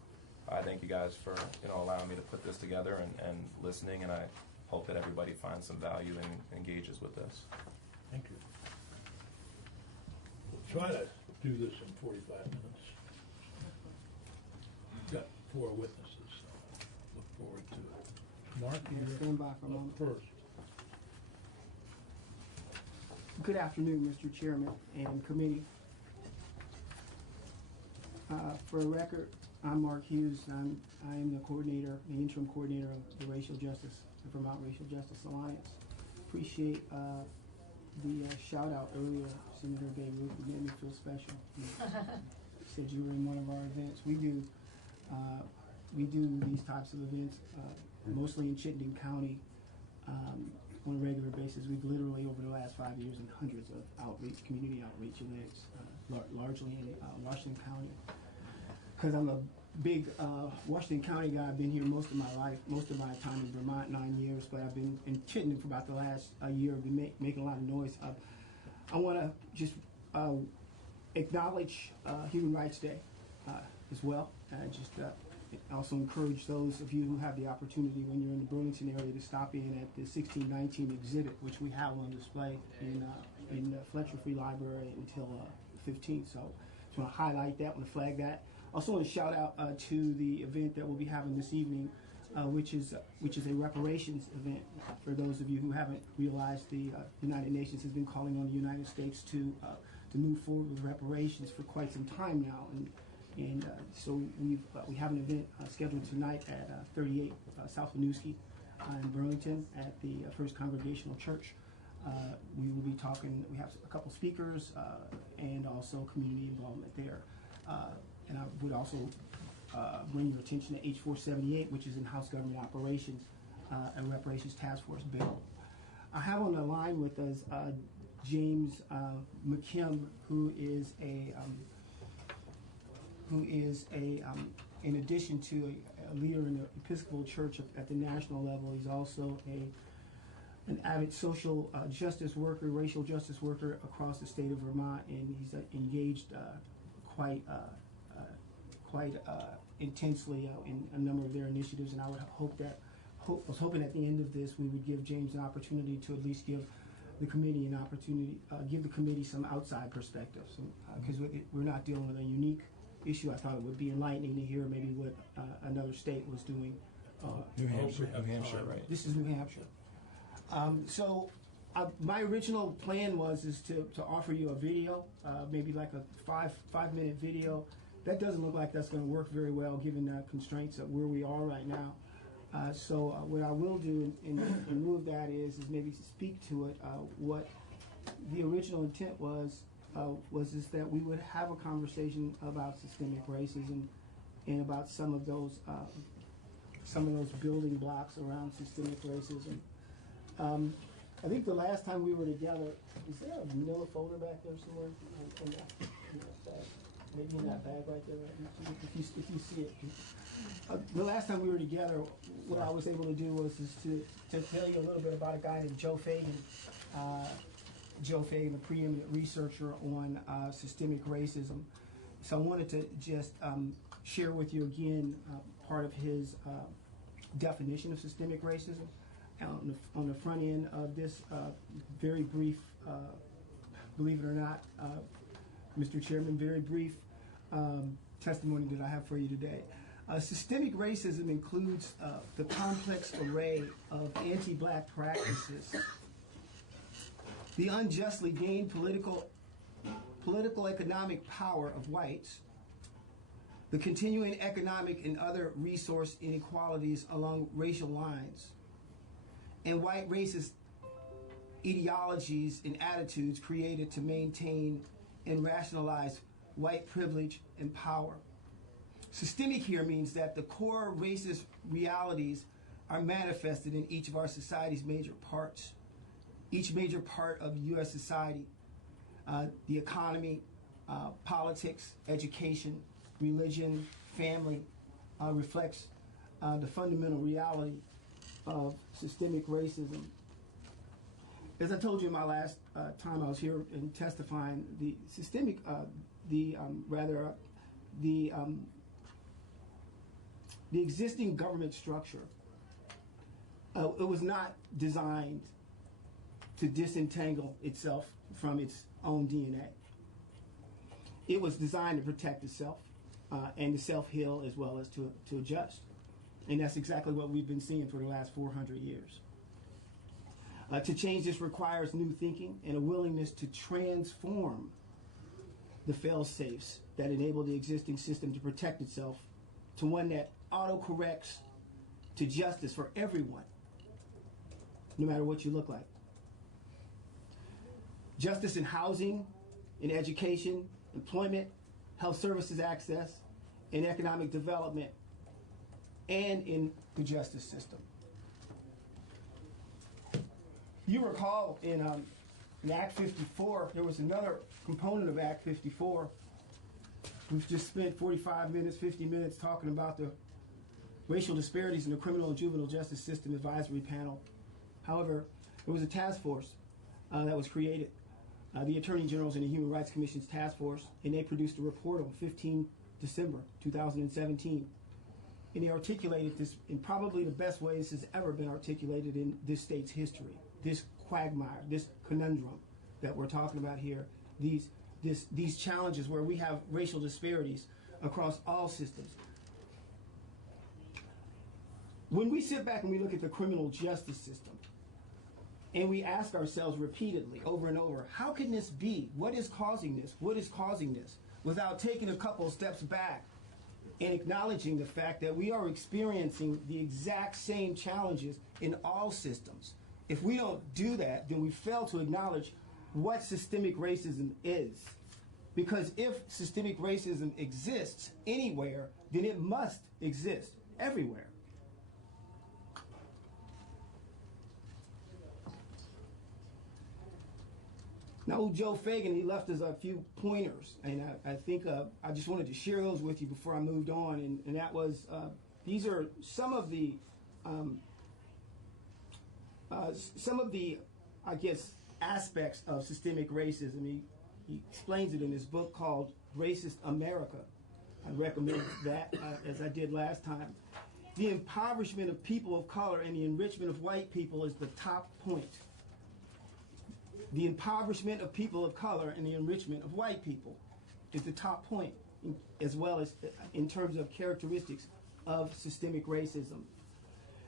I thank you guys for allowing me to put this together and listening, and I hope that everybody finds some value and engages with this. Thank you. We'll try to do this in 45 minutes. Got 4 witnesses, so look forward to it. Mark, you're Stand by for a moment. first. Good afternoon, Mr. Chairman and committee. For the record, I'm Mark Hughes. I am the coordinator, the interim coordinator of the Vermont Racial Justice Alliance. Appreciate the shout out earlier, Senator Beirut. It made me feel special. Said you were in one of our events. We do these types of events mostly in Chittenden County on a regular basis. We've literally, over the last 5 years, done hundreds of community outreach events, largely in Washington County. Because I'm a big Washington County guy. I've been here most of my life, most of my time in Vermont, 9 years, but I've been in Chittenden for about the last year. I've been making a lot of noise. I want to just acknowledge Human Rights Day as well. Just also encourage those of you who have the opportunity when you're in the Burlington area to stop in at the 1619 exhibit, which we have on display in the Fletcher Free Library until 15th. So just want to highlight that, want to flag that. Also want to shout out to the event that we'll be having this evening, which is a reparations event. For those of you who haven't realized, the United Nations has been calling on the United States to move forward with reparations for quite some time now, and so we have an event scheduled tonight at 38 South Winooski in Burlington at the First Congregational Church. We will be talking. We have a couple speakers and also community involvement there. And I would also bring your attention to H478, which is in-house government operations and reparations task force bill. I have on the line with us James McKim, who is in addition to a leader in the Episcopal Church at the national level, he's also an avid social justice worker, racial justice worker across the state of Vermont, and he's engaged quite intensely in a number of their initiatives. And I would was hoping at the end of this we would give James an opportunity to at least give the committee an opportunity, give the committee some outside perspectives, because we're not dealing with a unique issue. I thought it would be enlightening to hear maybe what another state was doing. New Hampshire, right? This is New Hampshire. My original plan was to offer you a video, maybe like a five-minute video. That doesn't look like that's going to work very well given the constraints of where we are right now. What I will do in lieu of that is maybe speak to it. What the original intent was that we would have a conversation about systemic racism and about some of those building blocks around systemic racism. I think the last time we were together, is there a manila folder back there somewhere? In that bag? Maybe in that bag right there, right? If you see it. The last time we were together, what I was able to do was to tell you a little bit about a guy named Joe Fagan. Joe Fagan, a preeminent researcher on systemic racism. So I wanted to just share with you again part of his definition of systemic racism. On the front end of this very brief, believe it or not, Mr. Chairman, very brief testimony that I have for you today. Systemic racism includes the complex array of anti-black practices, the unjustly gained political economic power of whites, the continuing economic and other resource inequalities along racial lines, and white racist ideologies and attitudes created to maintain and rationalize white privilege and power. Systemic here means that the core racist realities are manifested in each of our society's major parts. Each major part of U.S. society, the economy, politics, education, religion, family, reflects the fundamental reality of systemic racism. As I told you in my last time I was here and testifying, the systemic, the existing government structure, it was not designed to disentangle itself from its own DNA. It was designed to protect itself and to self-heal as well as to adjust. And that's exactly what we've been seeing for the last 400 years. To change this requires new thinking and a willingness to transform the fail-safes that enable the existing system to protect itself to one that auto-corrects to justice for everyone, no matter what you look like. Justice in housing, in education, employment, health services access, in economic development, and in the justice system. You recall in Act 54, there was another component of Act 54. We've just spent 45 minutes, 50 minutes talking about the racial disparities in the criminal and juvenile justice system advisory panel. However, there was a task force that was created, the Attorney General's and the Human Rights Commission's task force, and they produced a report on 15 December 2017. And they articulated this in probably the best way this has ever been articulated in this state's history. This quagmire, this conundrum that we're talking about here, these challenges where we have racial disparities across all systems. When we sit back and we look at the criminal justice system, and we ask ourselves repeatedly, over and over, how can this be? What is causing this? What is causing this? Without taking a couple steps back and acknowledging the fact that we are experiencing the exact same challenges in all systems. If we don't do that, then we fail to acknowledge what systemic racism is. Because if systemic racism exists anywhere, then it must exist everywhere. Now, Joe Fagan, he left us a few pointers, and I think I just wanted to share those with you before I moved on, and that was, these are some of the, I guess, aspects of systemic racism. He explains it in his book called Racist America. I recommend that, as I did last time. The impoverishment of people of color and the enrichment of white people is the top point. The impoverishment of people of color and the enrichment of white people is the top point, as well as in terms of characteristics of systemic racism.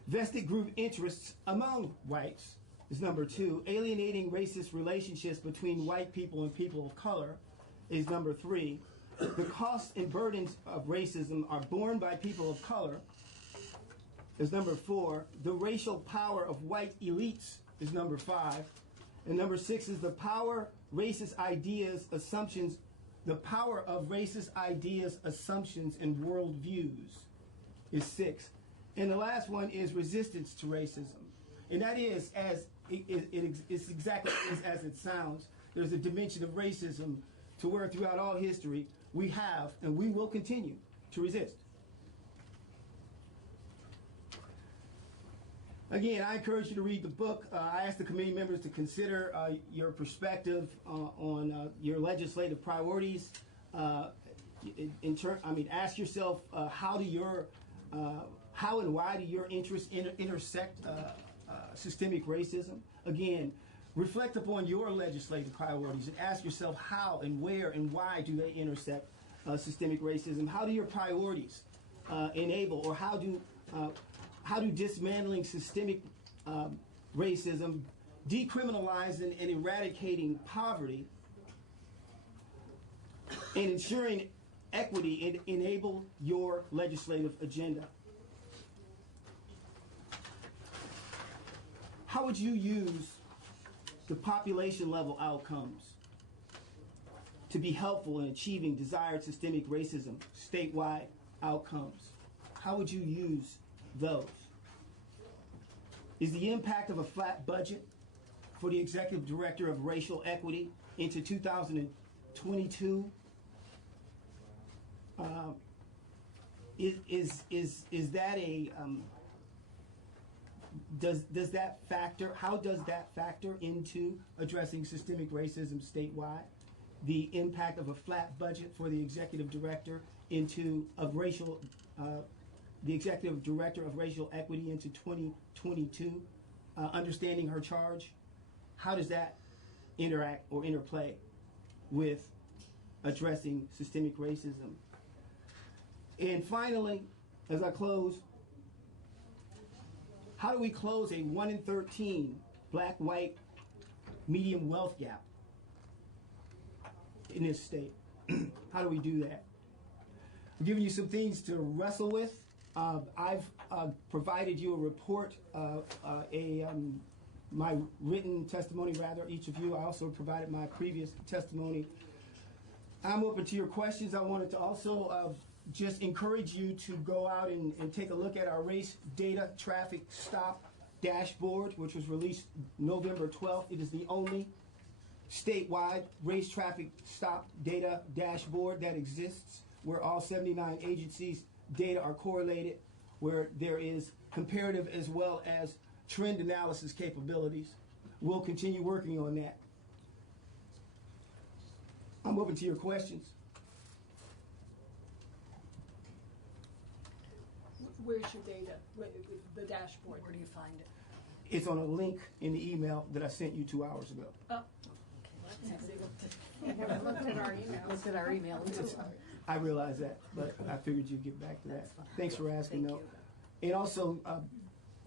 Vested group interests among whites is number 2. Alienating racist relationships between white people and people of color is number 3. The costs and burdens of racism are borne by people of color is number 4. The racial power of white elites is number 5. And number 6 is the power of racist ideas, assumptions, and worldviews is 6. And the last one is resistance to racism. And that is, it's exactly as it sounds. There's a dimension of racism to where throughout all history we have and we will continue to resist. Again, I encourage you to read the book. I ask the committee members to consider your perspective on your legislative priorities. Ask yourself how and why do your interests intersect systemic racism? Again, reflect upon your legislative priorities and ask yourself how and where and why do they intersect systemic racism? How do your priorities enable, or how do dismantling systemic racism, decriminalizing and eradicating poverty, and ensuring equity enable your legislative agenda? How would you use the population level outcomes to be helpful in achieving desired systemic racism, statewide outcomes? How would you use those? Is the impact of a flat budget for the Executive Director of Racial Equity into 2022 is that a does that factor? How does that factor into addressing systemic racism statewide? The impact of a flat budget for the Executive Director of Racial the Executive Director of Racial Equity into 2022, understanding her charge. How does that interact or interplay with addressing systemic racism? And finally, as I close, how do we close a 1 in 13 black-white median wealth gap in this state? How do we do that? I'm giving you some things to wrestle with. I've provided you a report, my written testimony, rather, each of you. I also provided my previous testimony. I'm open to your questions. I wanted to also just encourage you to go out and take a look at our race data traffic stop dashboard, which was released November 12th. It is the only statewide race traffic stop data dashboard that exists, where all 79 agencies' data are correlated, where there is comparative as well as trend analysis capabilities. We'll continue working on that. I'm open to your questions. Where's your data? The dashboard. Where do you find it? It's on a link in the email that I sent you 2 hours ago. Oh, I haven't looked at our emails. Looked at our email. I realize that, but I figured you'd get back to that. That's fine. Thanks for asking, Thank though. And also,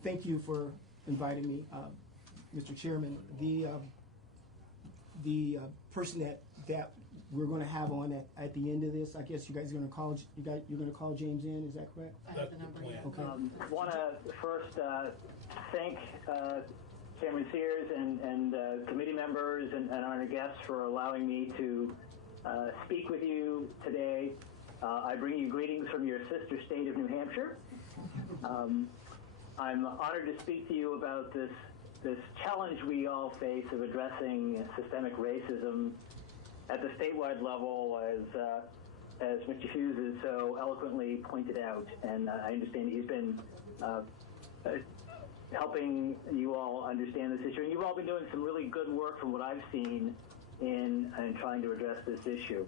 thank you for inviting me, Mr. Chairman. The person that we're going to have on at the end of this, I guess you guys are going to call you're going to call James in. Is that correct? I have the number here. Okay. Want to first thank Chairman Sears and committee members and our guests for allowing me to speak with you today. I bring you greetings from your sister state of New Hampshire. I'm honored to speak to you about this challenge we all face of addressing systemic racism at the statewide level, as Mr. Hughes has so eloquently pointed out. And I understand he's been helping you all understand this issue. And you've all been doing some really good work from what I've seen in trying to address this issue.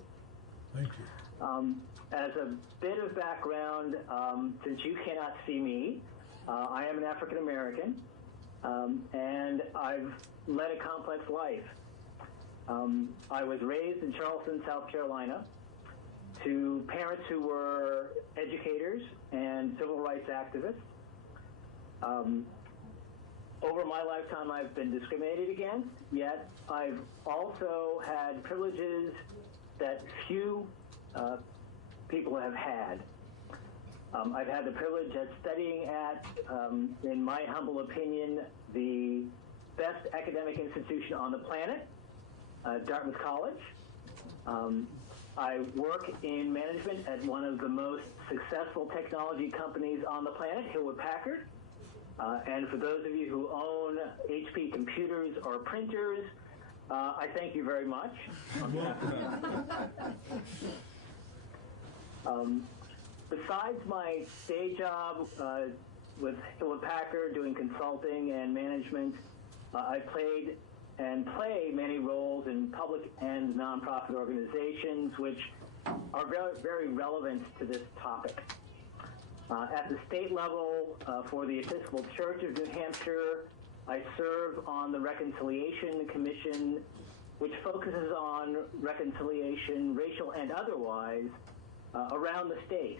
Thank you. As a bit of background, since you cannot see me, I am an African American, and I've led a complex life. I was raised in Charleston, South Carolina, to parents who were educators and civil rights activists. Over my lifetime, I've been discriminated against, yet I've also had privileges that few people have had. I've had the privilege of studying at, in my humble opinion, the best academic institution on the planet, Dartmouth College. I work in management at one of the most successful technology companies on the planet, Hewlett-Packard. And for those of you who own HP computers or printers, I thank you very much. Besides my day job with Hewlett-Packard doing consulting and management, I played and play many roles in public and nonprofit organizations which are very, very relevant to this topic. At the state level, for the Episcopal Church of New Hampshire, I serve on the Reconciliation Commission, which focuses on reconciliation, racial and otherwise, around the state.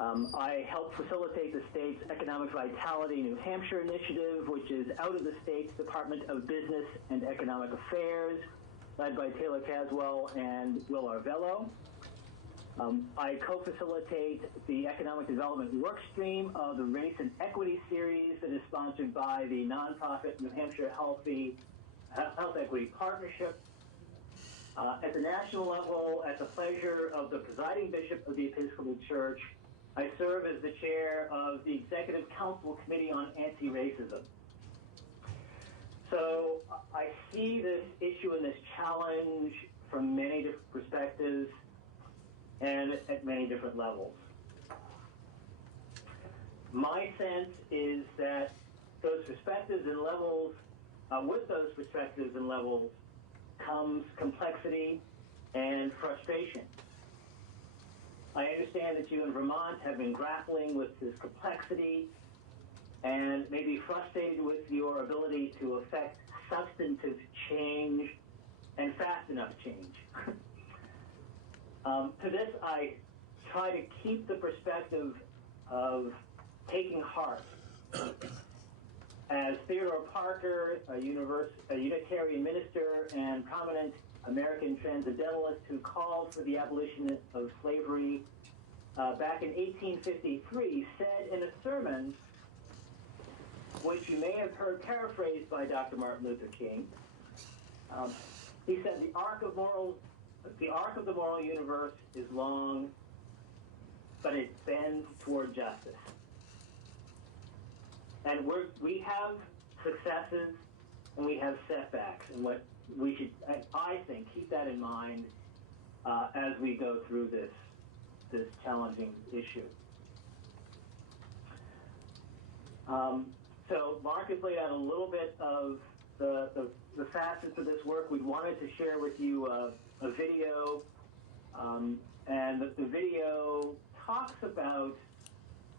I help facilitate the state's Economic Vitality New Hampshire initiative, which is out of the state's Department of Business and Economic Affairs, led by Taylor Caswell and Will Arvello. I co-facilitate the Economic Development Work Stream of the Race and Equity Series that is sponsored by the nonprofit New Hampshire Health Equity Partnership. At the national level, at the pleasure of the presiding bishop of the Episcopal Church, I serve as the chair of the Executive Council Committee on Anti-Racism. So I see this issue and this challenge from many different perspectives and at many different levels. My sense is that those perspectives and levels, with those perspectives and levels, comes complexity and frustration. I understand that you in Vermont have been grappling with this complexity and may be frustrated with your ability to affect substantive change and fast enough change. To this, I try to keep the perspective of taking heart. As Theodore Parker, a Unitarian minister and prominent American transcendentalist who called for the abolition of slavery back in 1853, said in a sermon, which you may have heard paraphrased by Dr. Martin Luther King, he said, the arc of the moral universe is long, but it bends toward justice. And we have successes and we have setbacks, and what we should, I think, keep that in mind as we go through this challenging issue. So Mark has laid out a little bit of the facets of this work. We wanted to share with you a video, and the video talks about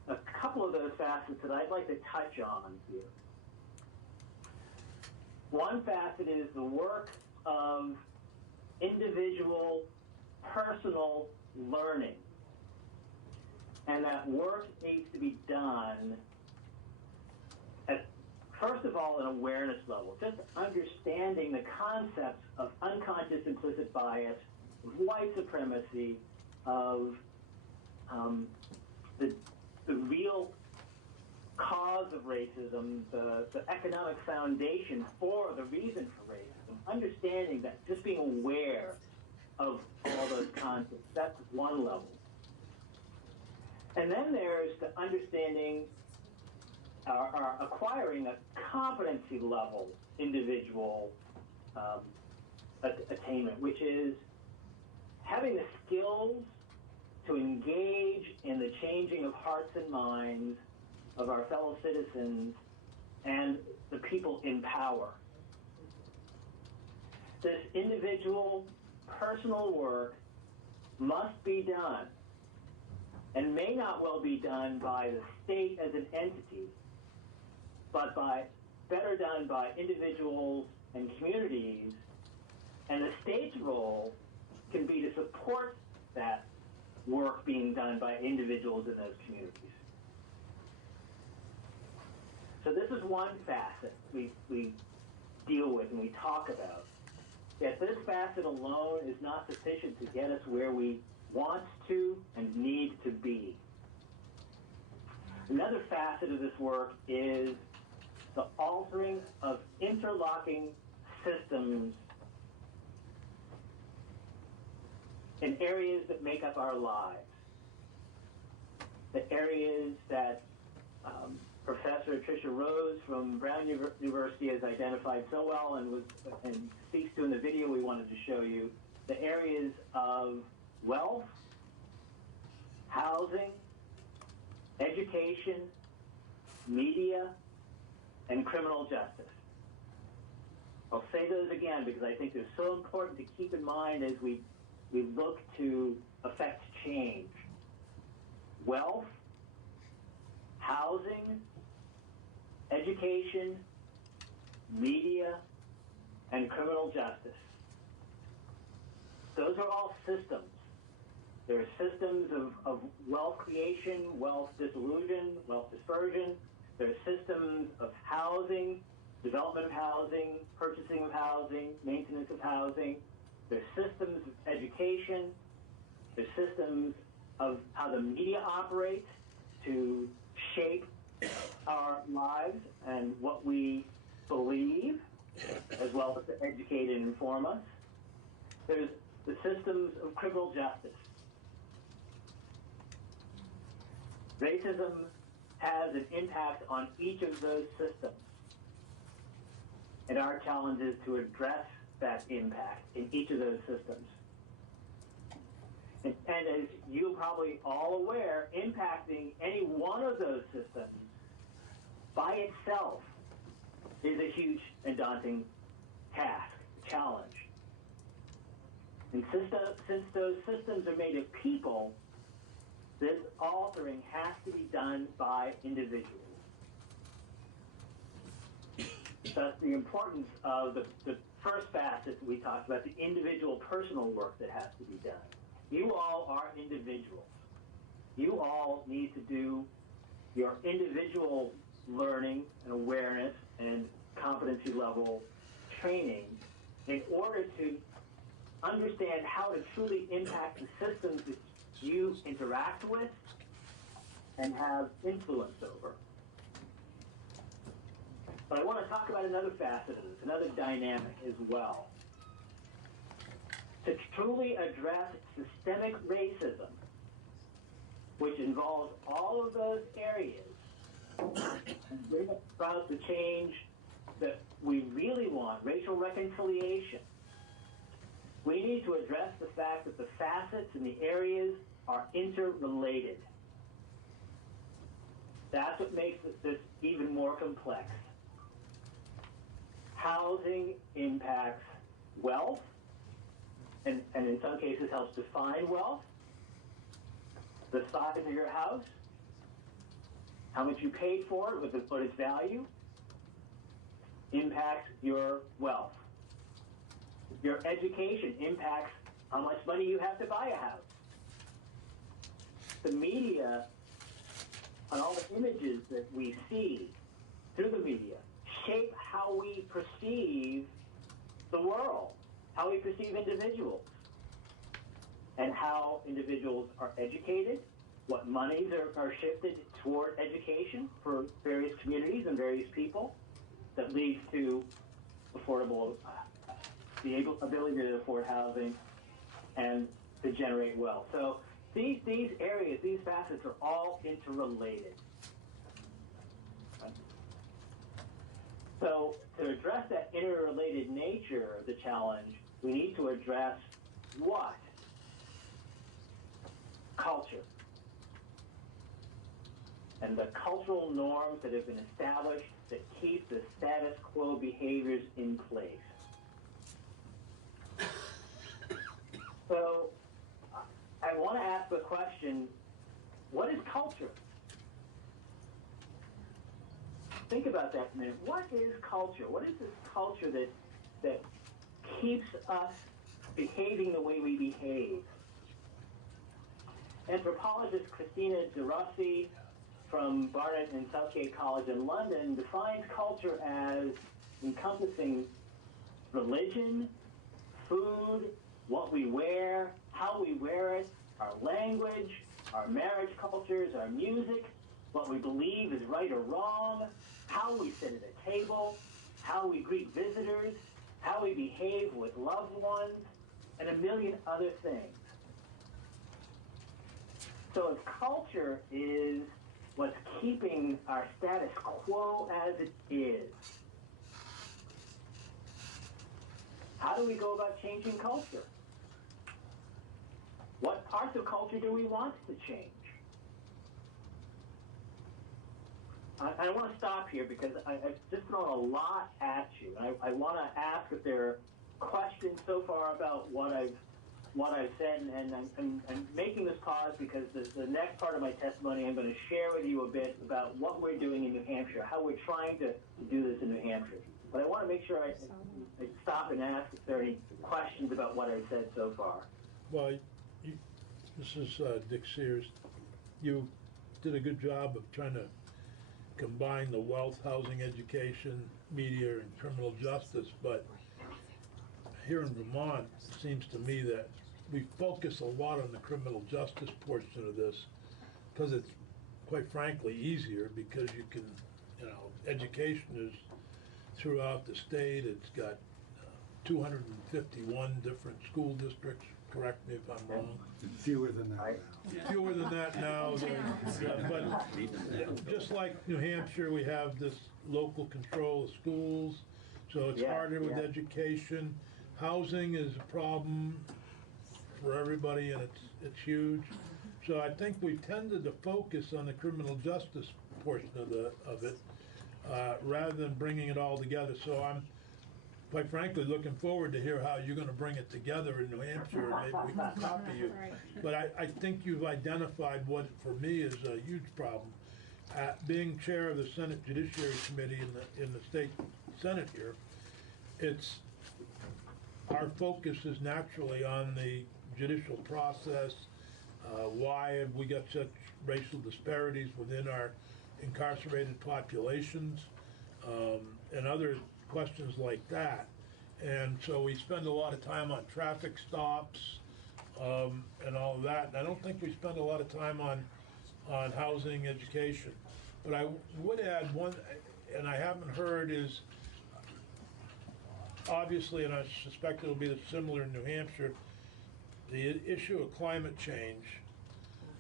a couple of those facets that I'd like to touch on here. One facet is the work of individual, personal learning. And that work needs to be done at, first of all, an awareness level, just understanding the concepts of unconscious implicit bias, of white supremacy, of the real cause of racism, the economic foundation for the reason for racism, understanding that, just being aware of all those concepts, that's one level. And then there's the understanding or acquiring a competency level individual attainment, which is having the skills to engage in the changing of hearts and minds of our fellow citizens and the people in power. This individual, personal work must be done, and may not well be done by the state as an entity, but better done by individuals and communities, and the state's role can be to support that work being done by individuals in those communities. So this is one facet we deal with and we talk about. Yet this facet alone is not sufficient to get us where we want to and need to be. Another facet of this work is the altering of interlocking systems in areas that make up our lives. The areas that Professor Tricia Rose from Brown University has identified so well and speaks to in the video we wanted to show you, the areas of wealth, housing, education, media, and criminal justice. I'll say those again because I think they're so important to keep in mind as we look to affect change. Wealth, housing, education, media, and criminal justice. Those are all systems. There are systems of wealth creation, wealth dissolution, wealth dispersion. There are systems of housing, development of housing, purchasing of housing, maintenance of housing. There are systems of education. There's systems of how the media operates to shape our lives and what we believe, as well as to educate and inform us. There's the systems of criminal justice. Racism has an impact on each of those systems. And our challenge is to address that impact in each of those systems. And as you're probably all aware, impacting any one of those systems by itself is a huge and daunting task, challenge. And since those systems are made of people, this altering has to be done by individuals. Thus, the importance of the first facet that we talked about, the individual personal work that has to be done. You all are individuals. You all need to do your individual learning and awareness and competency level training in order to understand how to truly impact the systems that you interact with and have influence over. But I want to talk about another facet of this, another dynamic as well. To truly address systemic racism, which involves all of those areas, and bring about the change that we really want, racial reconciliation, we need to address the fact that the facets and the areas are interrelated. That's what makes this even more complex. Housing impacts wealth, and in some cases helps define wealth. The size of your house, how much you paid for it, what its value, impacts your wealth. Your education impacts how much money you have to buy a house. The media, and all the images that we see through the media, shape how we perceive the world, how we perceive individuals, and how individuals are educated, what monies are shifted toward education for various communities and various people that leads to affordable, the ability to afford housing and to generate wealth. So these areas, these facets are all interrelated. So to address that interrelated nature of the challenge, we need to address what? Culture. And the cultural norms that have been established that keep the status quo behaviors in place. So I want to ask the question, what is culture? Think about that a minute. What is culture? What is this culture that keeps us behaving the way we behave? Anthropologist Christina de Rossi from Barnet and Southgate College in London defines culture as encompassing religion, food, what we wear, how we wear it, our language, our marriage cultures, our music, what we believe is right or wrong, how we sit at a table, how we greet visitors, how we behave with loved ones, and a million other things. So if culture is what's keeping our status quo as it is, how do we go about changing culture? What parts of culture do we want to change? I want to stop here because I've just thrown a lot at you. I want to ask if there are questions so far about what I've said, and I'm making this pause because the next part of my testimony, I'm going to share with you a bit about what we're doing in New Hampshire, how we're trying to do this in New Hampshire. But I want to make sure I stop and ask if there are any questions about what I've said so far. Well, this is Dick Sears. You did a good job of trying to combine the wealth, housing, education, media, and criminal justice, but here in Vermont, it seems to me that we focus a lot on the criminal justice portion of this, because it's, quite frankly, easier, because you can, education is throughout the state. It's got 251 different school districts, correct me if I'm wrong. Fewer than that now. Fewer than that now, but just like New Hampshire, we have this local control of schools, so it's harder with education. Housing is a problem for everybody, and it's huge. So I think we've tended to focus on the criminal justice portion of it, rather than bringing it all together. So I'm, quite frankly, looking forward to hear how you're going to bring it together in New Hampshire, and maybe we can copy you. But I think you've identified what, for me, is a huge problem. Being chair of the Senate Judiciary Committee in the state Senate here, our focus is naturally on the judicial process. Why have we got such racial disparities within our incarcerated populations, and other questions like that. And so we spend a lot of time on traffic stops, and all of that. And I don't think we spend a lot of time on housing, education. But I would add one, and I haven't heard, is obviously, and I suspect it'll be similar in New Hampshire, the issue of climate change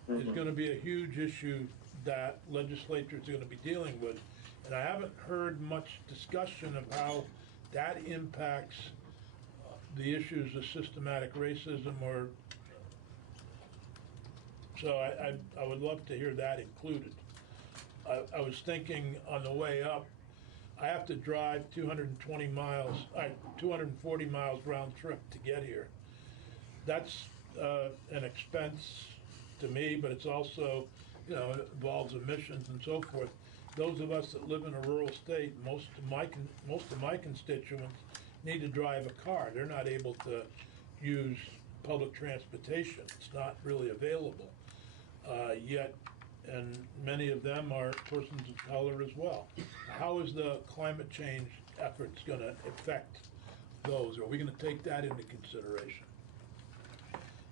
is going to be a huge issue that legislatures are going to be dealing with. And I haven't heard much discussion of how that impacts the issues of systematic racism, or so I would love to hear that included. I was thinking on the way up, I have to drive 240 miles round trip to get here. That's an expense to me, but it's also, it involves emissions and so forth. Those of us that live in a rural state, most of my constituents need to drive a car. They're not able to use public transportation. It's not really available yet, and many of them are persons of color as well. How is the climate change efforts going to affect those? Are we going to take that into consideration?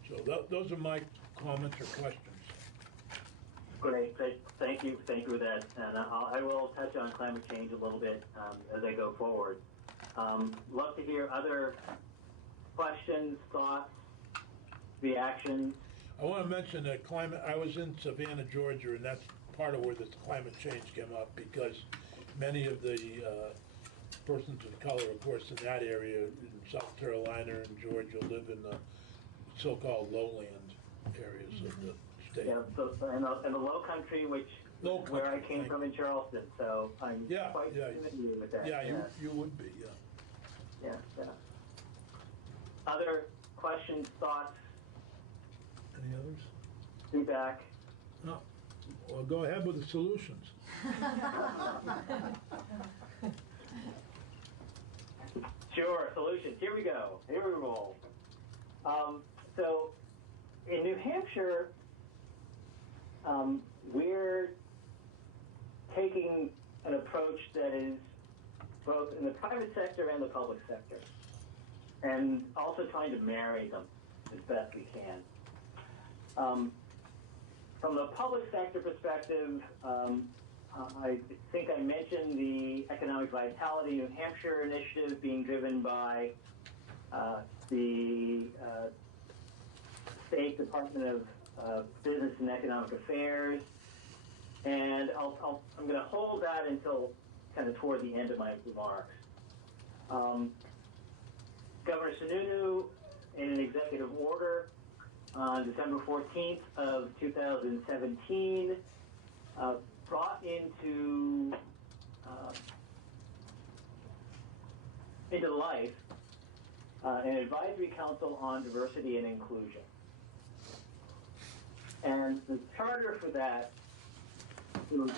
So those are my comments or questions. Great. Thank you for that. And I will touch on climate change a little bit as I go forward. Love to hear other questions, thoughts, reactions. I want to mention that I was in Savannah, Georgia, and that's part of where this climate change came up, because many of the persons of color, of course, in that area, in South Carolina and Georgia, live in the so-called lowland areas of the state. Yeah, so in the Low Country, where I came from in Charleston, so I'm quite familiar with that. Yeah, you would be, yeah. Other questions, thoughts? Any others? Feedback? No. Well, go ahead with the solutions. Sure, solutions. Here we go. Here we roll. So, in New Hampshire, we're taking an approach that is both in the private sector and the public sector, and also trying to marry them as best we can. From the public sector perspective, I think I mentioned the Economic Vitality New Hampshire initiative being driven by the State Department of Business and Economic Affairs, and I'm going to hold that until kind of toward the end of my remarks. Governor Sununu, in an executive order on December 14th of 2017, brought into life an advisory council on diversity and inclusion. And the charter for that was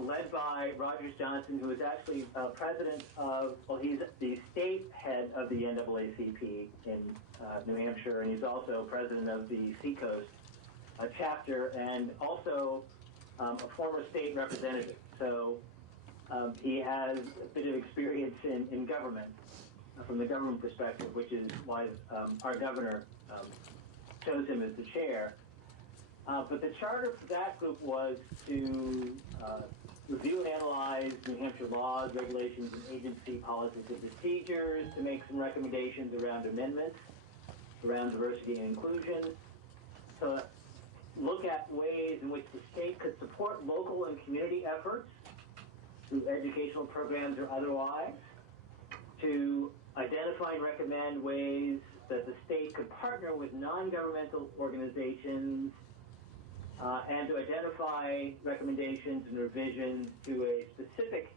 led by Rogers Johnson, who is actually president of, he's the state head of the NAACP in New Hampshire, and he's also president of the Seacoast chapter, and also a former state representative. So he has a bit of experience in government. from the government perspective, which is why our governor chose him as the chair. But the charter for that group was to review and analyze New Hampshire laws, regulations, and agency policies and procedures, to make some recommendations around amendments, around diversity and inclusion, to look at ways in which the state could support local and community efforts through educational programs or otherwise, to identify and recommend ways that the state could partner with non-governmental organizations, and to identify recommendations and revisions to a specific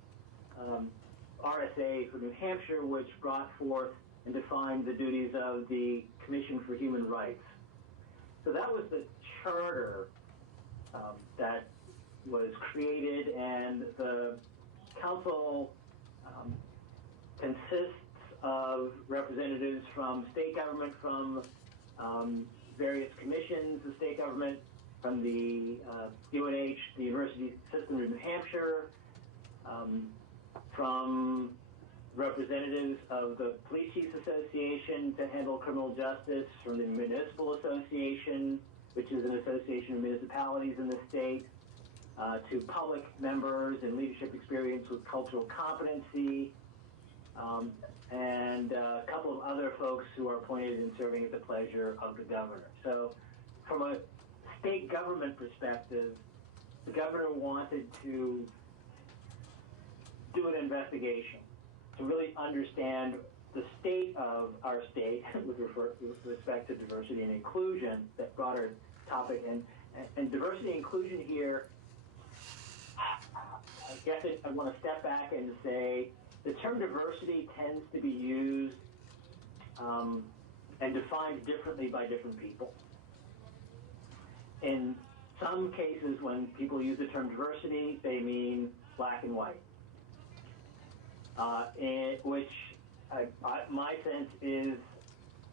RSA for New Hampshire, which brought forth and defined the duties of the Commission for Human Rights. So that was the charter that was created, and the council consists of representatives from state government, from various commissions of state government, from the UNH, the University System of New Hampshire, from representatives of the Police Chiefs Association to handle criminal justice, from the Municipal Association, which is an association of municipalities in the state, to public members and leadership experience with cultural competency, and a couple of other folks who are appointed and serving at the pleasure of the governor. So from a state government perspective, the governor wanted to do an investigation to really understand the state of our state with respect to diversity and inclusion, that broader topic. And diversity and inclusion here, I guess I want to step back and say the term diversity tends to be used and defined differently by different people. In some cases, when people use the term diversity, they mean black and white, which my sense is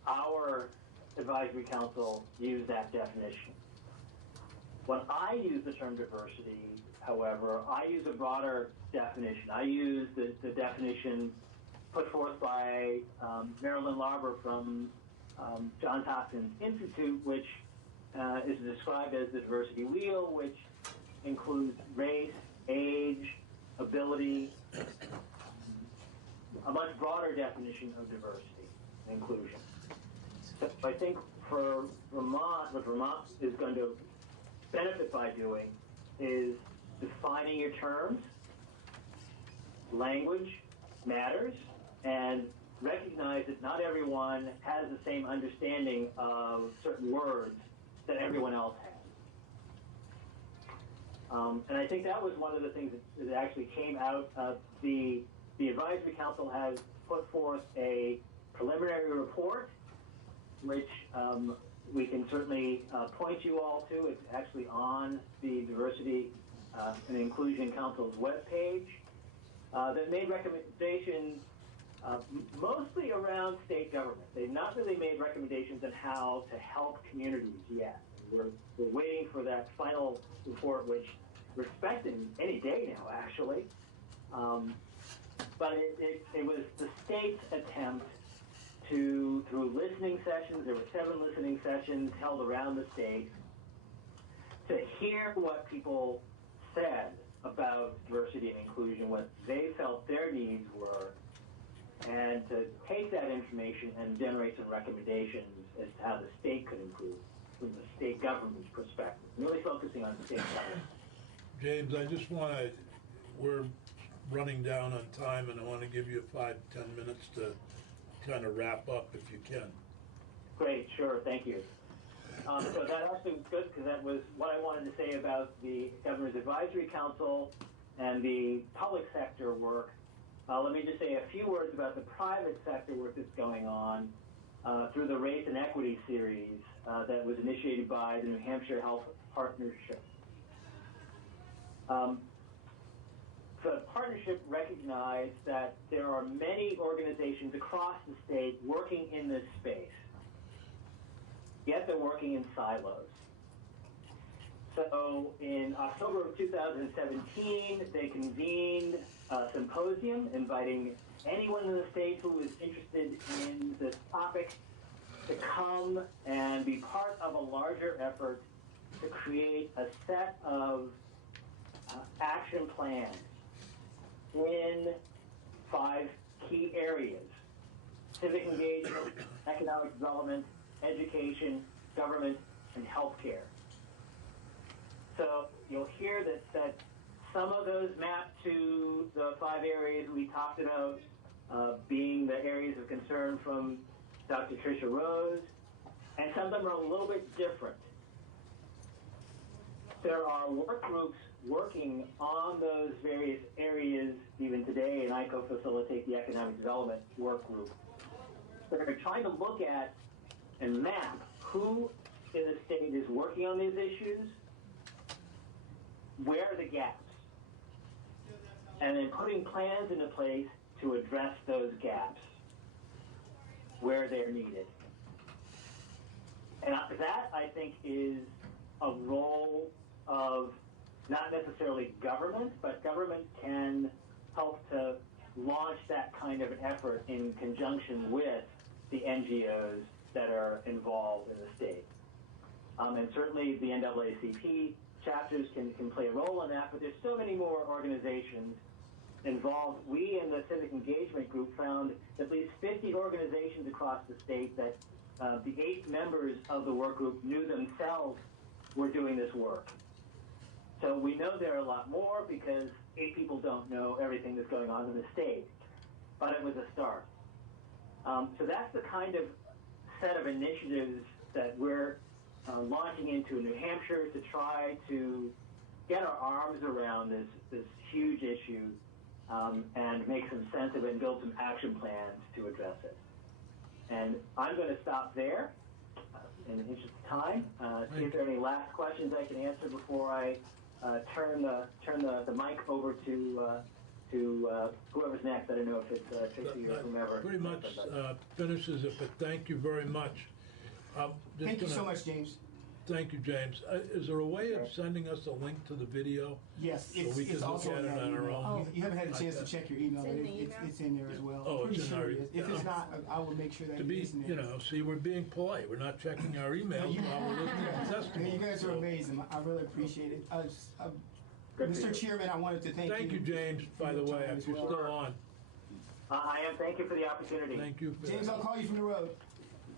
our advisory council used that definition. When I use the term diversity, however, I use a broader definition. I use the definition put forth by Marilyn Larber from Johns Hopkins Institute, which is described as the diversity wheel, which includes race, age, ability, a much broader definition of diversity and inclusion. So I think for Vermont, what Vermont is going to benefit by doing is defining your terms. Language matters, and recognize that not everyone has the same understanding of certain words that everyone else has. And I think that was one of the things that actually came out of the advisory council has put forth a preliminary report, which we can certainly point you all to. It's actually on the Diversity and Inclusion Council's webpage that made recommendations mostly around state government. They've not really made recommendations on how to help communities yet. We're waiting for that final report, which we're expecting any day now, actually. But it was the state's attempt to, through listening sessions, there were 7 listening sessions held around the state, to hear what people said about diversity and inclusion, what they felt their needs were, and to take that information and generate some recommendations as to how the state could improve from the state government's perspective, really focusing on the state government. James, I just want to, we're running down on time, and I want to give you 5-10 minutes to kind of wrap up if you can. Great, sure, thank you. So that actually was good, because that was what I wanted to say about the Governor's Advisory Council and the public sector work. Let me just say a few words about the private sector work that's going on through the Race and Equity series that was initiated by the New Hampshire Health Partnership. The partnership recognized that there are many organizations across the state working in this space, yet they're working in silos. So in October of 2017, they convened a symposium inviting anyone in the state who is interested in this topic to come and be part of a larger effort to create a set of action plans in 5 key areas: civic engagement, economic development, education, government, and healthcare. So you'll hear that some of those map to the 5 areas we talked about, being the areas of concern from Dr. Tricia Rose, and some of them are a little bit different. There are work groups working on those various areas even today, and I co-facilitate the Economic Development Work Group. They're trying to look at and map who in the state is working on these issues, where are the gaps, and then putting plans into place to address those gaps where they're needed. And that, I think, is a role of not necessarily government, but government can help to launch that kind of an effort in conjunction with the NGOs that are involved in the state. And certainly the NAACP chapters can play a role in that, but there's so many more organizations involved. We in the Civic Engagement Group found at least 50 organizations across the state that the 8 members of the work group knew themselves were doing this work. So we know there are a lot more because 8 people don't know everything that's going on in the state, but it was a start. So that's the kind of set of initiatives that we're launching into New Hampshire to try to get our arms around this huge issue and make some sense of it and build some action plans to address it. And I'm going to stop there in the interest of time. See if there are any last questions I can answer before I turn the mic over to whoever's next. I don't know if it's Tracy or whomever. Pretty much finishes it, but thank you very much. Thank you so much, James. Thank you, James. Is there a way of sending us a link to the video? Yes, So we can it's look also at in it that on our email. own? You haven't had a chance to check your email, It's but in the email? it's in there as well. Oh, I'm it's pretty in sure our- it is. If it's not, I will make sure that To it be, is in there. see, we're being polite. We're not checking our emails while we're listening to testimony. You guys are So, amazing. I really appreciate it. Good for Mr. you. Chairman, I wanted to thank you. Thank you, James, by the your way, time if as you're well. still on. I am. Thank you for the opportunity. Thank you. For James, I'll call you from the road.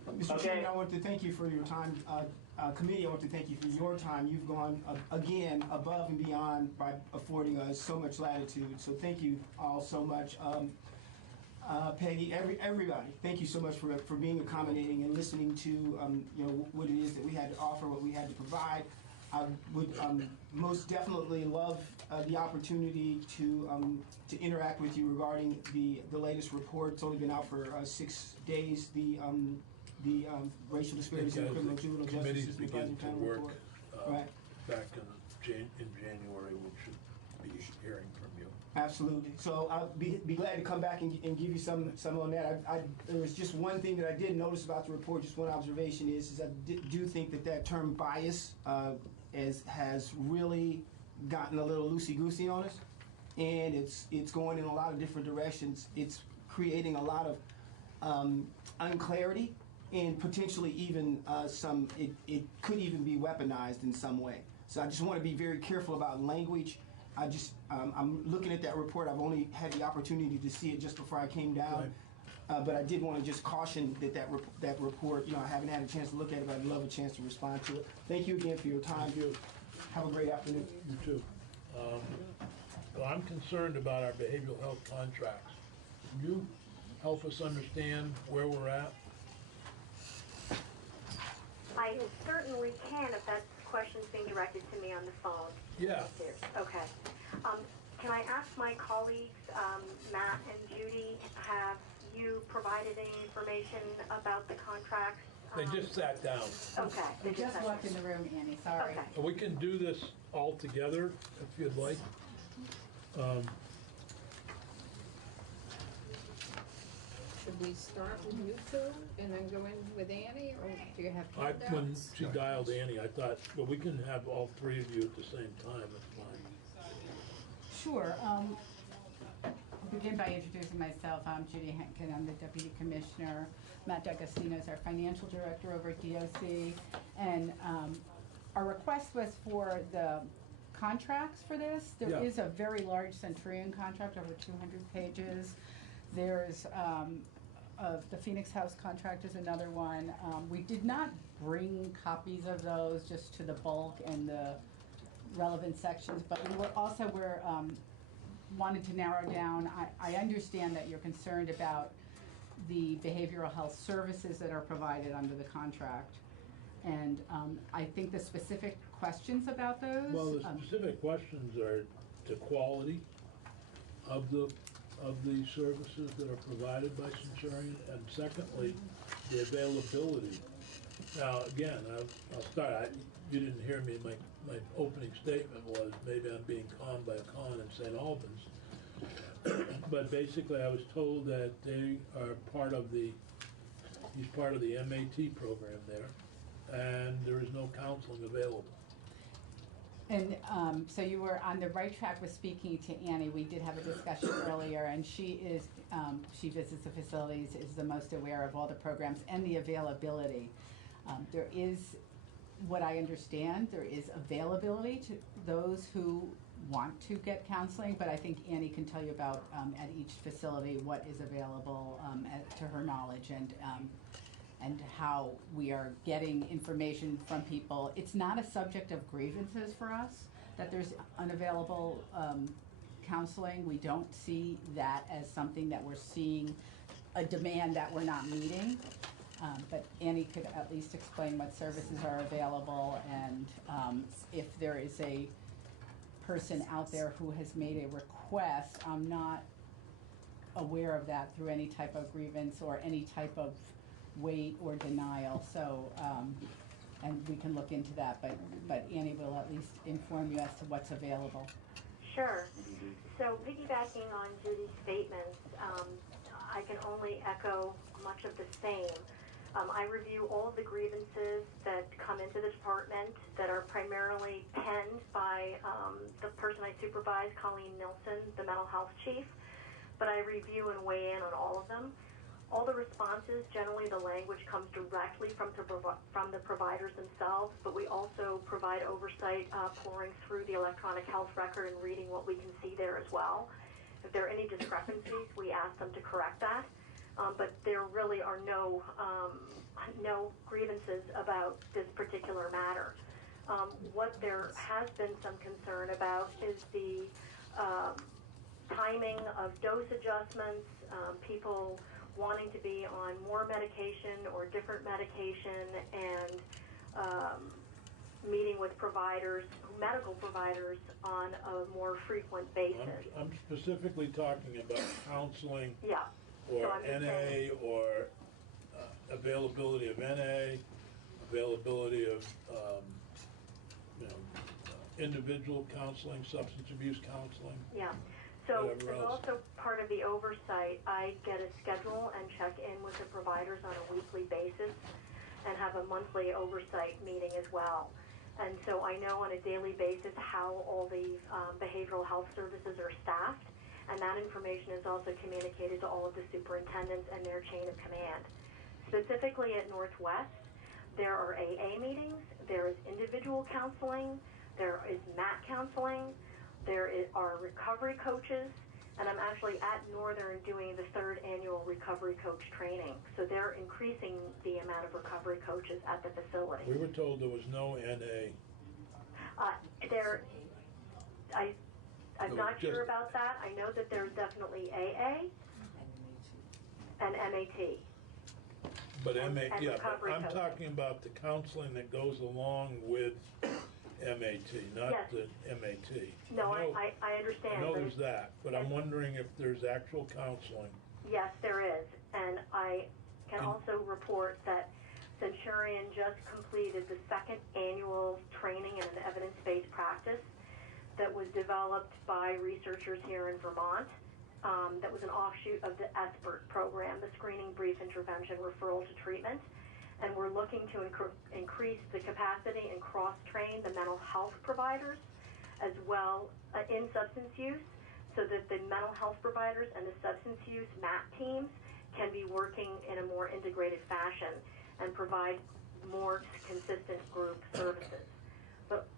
Mr. Okay. Chairman, I want to thank you for your time. Committee, I want to thank you for your time. You've gone, again, above and beyond by affording us so much latitude. So thank you all so much. Peggy, everybody, thank you so much for being accommodating and listening to what it is that we had to offer, what we had to provide. I would most definitely love the opportunity to interact with you regarding the latest report. It's only been out for 6 days. The racial disparities in the criminal juvenile justice committees system begin advisory to panel work report. Right. back in January, we should be hearing from you. Absolutely. So I'll be glad to come back and give you some on that. There was just one thing that I did notice about the report. Just one observation is I do think that term bias has really gotten a little loosey-goosey on us, and it's going in a lot of different directions. It's creating a lot of unclarity, and potentially even it could even be weaponized in some way. So I just want to be very careful about language. I'm looking at that report. I've only had the opportunity to see it just before I came down. Right. But I did want to just caution that report, I haven't had a chance to look at it, but I'd love a chance to respond to it. Thank you again for your time. Thank you. Have a great afternoon. You too. Well, I'm concerned about our behavioral health contracts. Can you help us understand where we're at? I certainly can if that question's being directed to me on the phone. Yeah. Okay. Can I ask my colleagues, Matt and Judy, have you provided any information about the contracts? They just sat down. Okay. They just walked in the room, Annie, sorry. Okay. We can do this all together if you'd like. should we start with you two and then go in with Annie, or do you have When handouts? she dialed Annie, I thought, well, we can have all three of you at the same time, it's fine. Sure. I'll begin by introducing myself. I'm Judy Henkin. I'm the Deputy Commissioner. Matt D'Agostino is our Financial Director over at DOC. And our request was for the contracts for this. There Yeah. is a very large Centurion contract, over 200 pages. There's the Phoenix House contract is another one. We did not bring copies of those just to the bulk and the relevant sections, but we were also wanted to narrow down. I understand that you're concerned about the behavioral health services that are provided under the contract, and I think the specific questions about those. Well, the specific questions are the quality of the services that are provided by Centurion, and secondly, the availability. Now, again, I'll start. You didn't hear me. My opening statement was maybe I'm being conned by a con in St. Albans. But basically, I was told that they are he's part of the MAT program there, and there is no counseling available. And so you were on the right track with speaking to Annie. We did have a discussion earlier, and she visits the facilities, is the most aware of all the programs and the availability. There is, what I understand, there is availability to those who want to get counseling, but I think Annie can tell you about at each facility what is available to her knowledge, and how we are getting information from people. It's not a subject of grievances for us that there's unavailable counseling. We don't see that as something that we're seeing a demand that we're not meeting. But Annie could at least explain what services are available, and if there is a person out there who has made a request. I'm not aware of that through any type of grievance or any type of wait or denial. So, and we can look into that, but Annie will at least inform you as to what's available. Sure. So piggybacking on Judy's statements, I can only echo much of the same. I review all of the grievances that come into the department that are primarily penned by the person I supervise, Colleen Nilsson, the mental health chief, but I review and weigh in on all of them. All the responses, generally the language comes directly from the providers themselves, but we also provide oversight pouring through the electronic health record and reading what we can see there as well. If there are any discrepancies, we ask them to correct that. But there really are no grievances about this particular matter. What there has been some concern about is the timing of dose adjustments, people wanting to be on more medication or different medication, and meeting with providers, medical providers, on a more frequent basis. I'm specifically talking about counseling. Yeah. Or So NA, or availability of NA, availability of individual counseling, substance abuse counseling. Yeah. So Whatever as else. also part of the oversight, I get a schedule and check in with the providers on a weekly basis and have a monthly oversight meeting as well. And so I know on a daily basis how all the behavioral health services are staffed, and that information is also communicated to all of the superintendents and their chain of command. Specifically at Northwest, there are AA meetings, there is individual counseling, there is MAT counseling, there are recovery coaches, and I'm actually at Northern doing the 3rd annual recovery coach training. So they're increasing the amount of recovery coaches at the facility. We were told there was no NA. I'm not sure about that. I know that there's definitely AA and MAT. But And yeah, but recovery I'm coaching. talking about the counseling that goes along with MAT, not Yes. the MAT. No, I know- I understand. I know but there's that, but I'm wondering if there's actual counseling. Yes, there is. And I can And- also report that Centurion just completed the 2nd annual training in an evidence-based practice that was developed by researchers here in Vermont. that was an offshoot of the SBIRT program, the Screening Brief Intervention Referral to Treatment. And we're looking to increase the capacity and cross-train the mental health providers as well in substance use, so that the mental health providers and the substance use MAT teams can be working in a more integrated fashion and provide more consistent group services.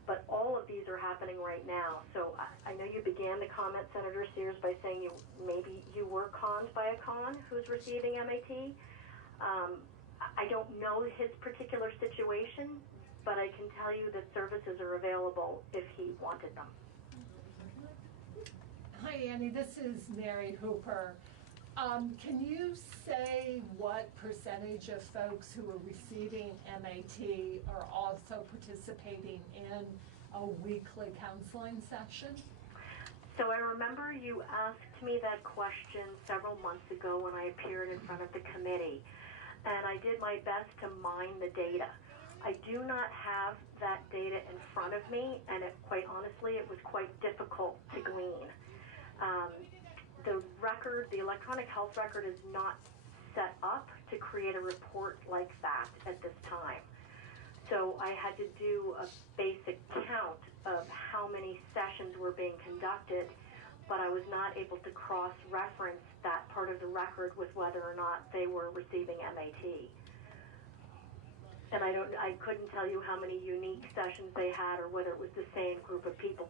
But all of these are happening right now. So I know you began the comment, Senator Sears, by saying maybe you were conned by a con who's receiving MAT. I don't know his particular situation, but I can tell you that services are available if he wanted them. Hi, Annie. This is Mary Hooper. Can you say what percentage of folks who are receiving MAT are also participating in a weekly counseling session? So I remember you asked me that question several months ago when I appeared in front of the committee, and I did my best to mine the data. I do not have that data in front of me, and quite honestly, it was quite difficult to glean. The electronic health record is not set up to create a report like that at this time. So I had to do a basic count of how many sessions were being conducted, but I was not able to cross-reference that part of the record with whether or not they were receiving MAT. And I couldn't tell you how many unique sessions they had or whether it was the same group of people